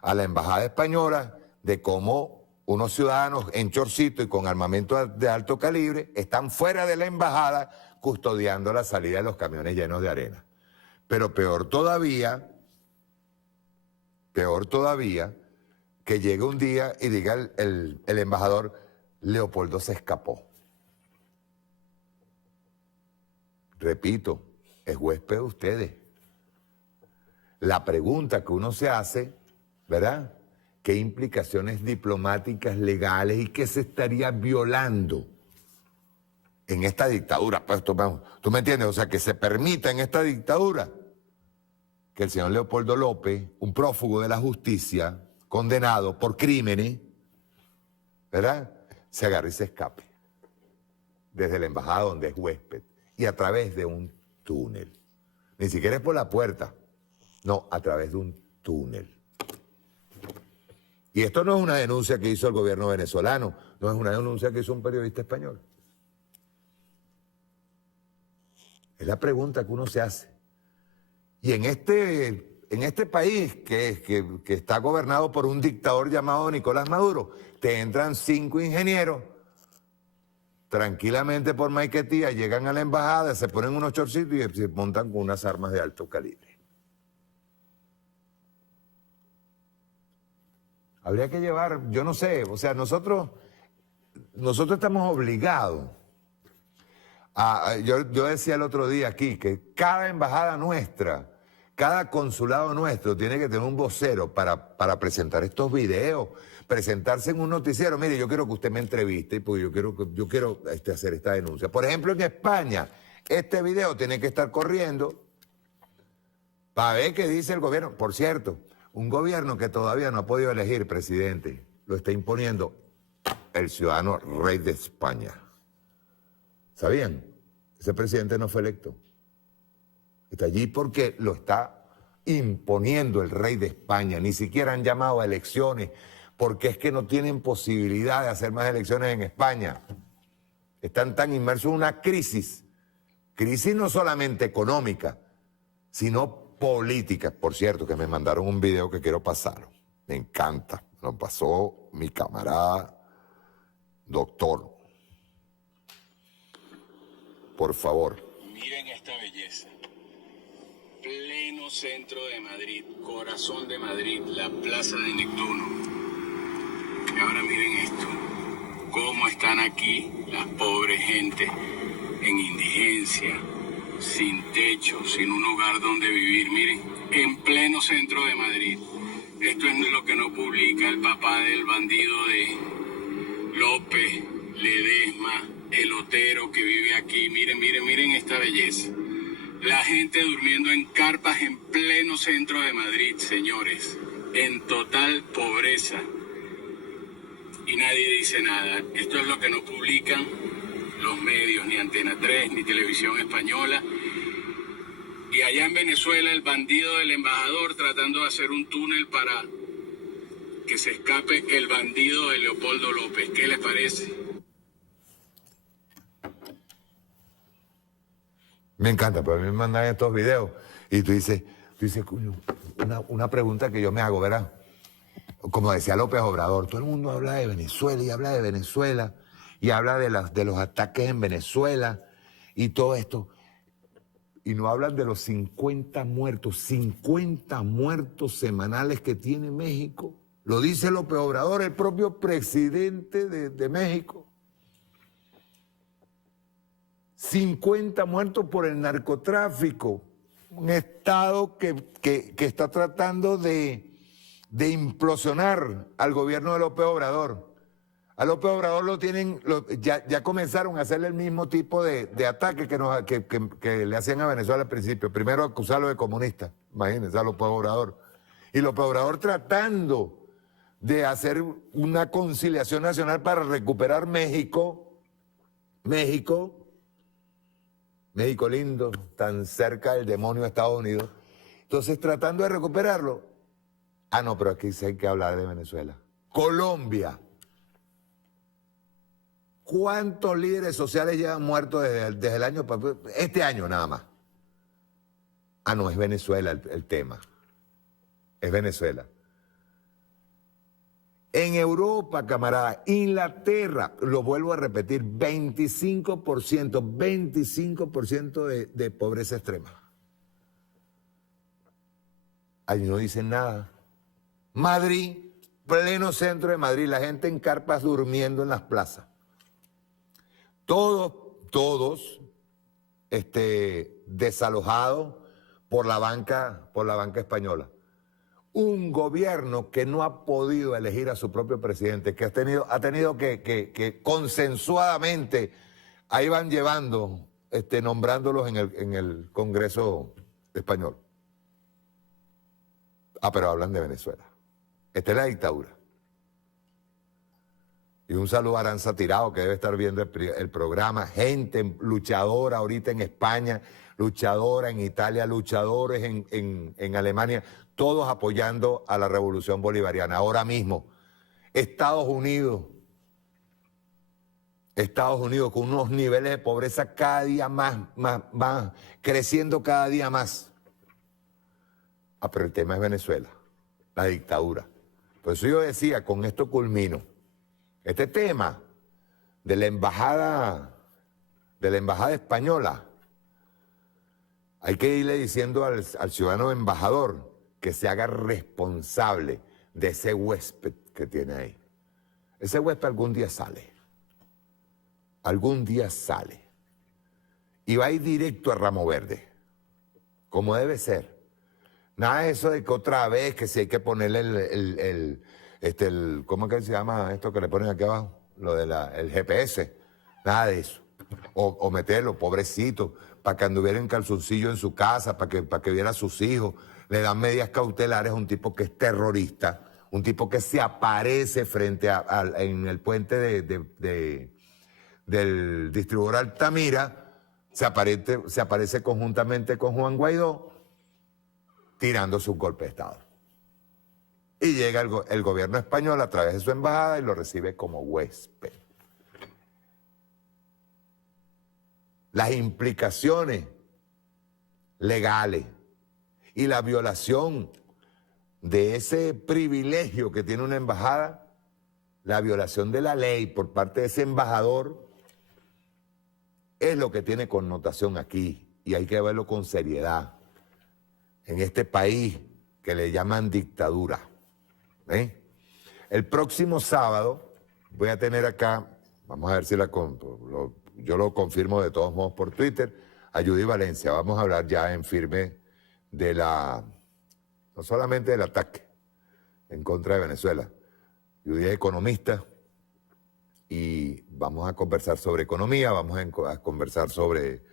a la embajada española de cómo unos ciudadanos en chorcito y con armamento de alto calibre están fuera de la embajada custodiando la salida de los camiones llenos de arena. Pero peor todavía, que llegue un día y diga el embajador, Leopoldo se escapó. Repito, es huésped de ustedes. La pregunta que uno se hace, ¿verdad?, qué implicaciones diplomáticas, legales y qué se estaría violando en esta dictadura. Pues, ¿tú me entiendes? O sea, que se permita en esta dictadura que el señor Leopoldo López, un prófugo de la justicia, condenado por crímenes, ¿verdad?, se agarre y se escape desde la embajada donde es huésped y a través de un túnel. Ni siquiera es por la puerta, no, a través de un túnel. Y esto no es una denuncia que hizo el gobierno venezolano, no es una denuncia que hizo un periodista español. Es la pregunta que uno se hace. Y en este país que está gobernado por un dictador llamado Nicolás Maduro, te entran 5 ingenieros tranquilamente por Maiquetía, llegan a la embajada, se ponen unos chorcitos y se montan con unas armas de alto calibre. Habría que llevar, yo no sé, o sea, nosotros estamos obligados a, yo decía el otro día aquí que cada embajada nuestra, cada consulado nuestro tiene que tener un vocero para presentar estos videos, presentarse en un noticiero. Mire, yo quiero que usted me entreviste porque yo quiero hacer esta denuncia. Por ejemplo, en España, este video tiene que estar corriendo para ver qué dice el gobierno. Por cierto, un gobierno que todavía no ha podido elegir presidente, lo está imponiendo el ciudadano rey de España. ¿Sabían? Ese presidente no fue electo. Está allí porque lo está imponiendo el rey de España. Ni siquiera han llamado a elecciones porque es que no tienen posibilidad de hacer más elecciones en España. Están tan inmersos en una crisis. Crisis no solamente económica, sino política. Por cierto, que me mandaron un video que quiero pasar. Me encanta. Lo pasó mi camarada doctor. Por favor. Miren esta belleza. Pleno centro de Madrid, corazón de Madrid, la plaza de Neptuno. Y ahora miren esto. Cómo están aquí las pobres gente en indigencia, sin techo, sin un lugar donde vivir. Miren, en pleno centro de Madrid. Esto es lo que no publica el papá del bandido de López, Ledesma, el Otero que vive aquí. Miren, miren, miren esta belleza. La gente durmiendo en carpas en pleno centro de Madrid, señores. En total pobreza. Y nadie dice nada. Esto es lo que no publican los medios, ni Antena 3, ni Televisión Española. Y allá en Venezuela el bandido del embajador tratando de hacer un túnel para que se escape el bandido de Leopoldo López. ¿Qué les parece? Me encanta, pero a mí me mandan estos videos y tú dices, coño, una pregunta que yo me hago, ¿verdad? Como decía López Obrador, todo el mundo habla de Venezuela y habla de Venezuela y habla de los ataques en Venezuela y todo esto. Y no hablan de los 50 muertos semanales que tiene México. Lo dice López Obrador, el propio presidente de México. 50 muertos por el narcotráfico. Un Estado que está tratando de implosionar al gobierno de López Obrador. A López Obrador lo tienen, ya comenzaron a hacerle el mismo tipo de ataque que le hacían a Venezuela al principio. Primero acusarlo de comunista, imagínense, a López Obrador. Y López Obrador tratando de hacer una conciliación nacional para recuperar México lindo, tan cerca del demonio de Estados Unidos. Entonces, tratando de recuperarlo. Ah, no, pero aquí sí hay que hablar de Venezuela. Colombia. ¿Cuántos líderes sociales llevan muertos desde el año pasado? Este año nada más. Ah, no, es Venezuela el tema. Es Venezuela. En Europa, camarada, Inglaterra, lo vuelvo a repetir, 25% de pobreza extrema. Ahí no dicen nada. Madrid, pleno centro de Madrid, la gente en carpas durmiendo en las plazas. Todos desalojados por la banca española. un gobierno que no ha podido elegir a su propio presidente, que ha tenido que consensuadamente ahí van llevando, nombrándolos en el Congreso español. Pero hablan de Venezuela. Esta es la dictadura. Y un saludo a Aranza Tirado, que debe estar viendo el programa. Gente luchadora ahorita en España, luchadora en Italia, luchadores en Alemania, todos apoyando a la revolución bolivariana. Ahora mismo, Estados Unidos con unos niveles de pobreza cada día más creciendo cada día más. Pero el tema es Venezuela, la dictadura. Por eso yo decía, con esto culmino, este tema de la embajada española, hay que irle diciendo al ciudadano embajador que se haga responsable de ese huésped que tiene ahí. Ese huésped algún día sale. Algún día sale. Y va a ir directo a Ramo Verde, como debe ser. Nada de eso de que otra vez, que si hay que ponerle ¿cómo es que se llama esto que le ponen aquí abajo? Lo de el GPS. Nada de eso. O meterlo, pobrecito, para que anduviera en calzoncillo en su casa, para que viera a sus hijos. Le dan medidas cautelares a un tipo que es terrorista, un tipo que se aparece en el puente del distribuidor Altamira, se aparece conjuntamente con Juan Guaidó, tirándose un golpe de Estado. Y llega el gobierno español a través de su embajada y lo recibe como huésped. Las implicaciones legales y la violación de ese privilegio que tiene una embajada, la violación de la ley por parte de ese embajador, es lo que tiene connotación aquí y hay que verlo con seriedad. En este país que le llaman dictadura. El próximo sábado voy a tener acá, vamos a ver si yo lo confirmo de todos modos por Twitter, a Judy Valencia. Vamos a hablar ya en firme no solamente del ataque en contra de Venezuela. Judy es economista y vamos a conversar sobre economía, vamos a conversar sobre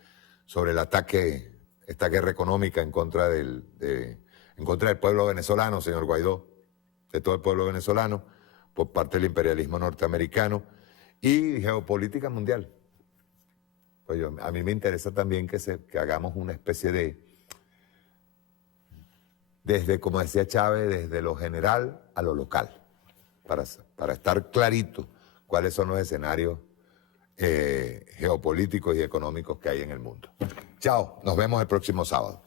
el ataque, esta guerra económica en contra del pueblo venezolano, señor Guaidó, de todo el pueblo venezolano, por parte del imperialismo norteamericano y geopolítica mundial. Pues a mí me interesa también que hagamos una especie desde, como decía Chávez, desde lo general a lo local, para estar clarito cuáles son los escenarios geopolíticos y económicos que hay en el mundo. Chao, nos vemos el próximo sábado.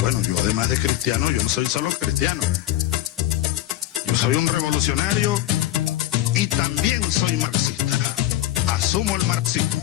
Bueno, yo además de cristiano, yo no soy solo cristiano. Yo soy un revolucionario y también soy marxista. Asumo el marxismo.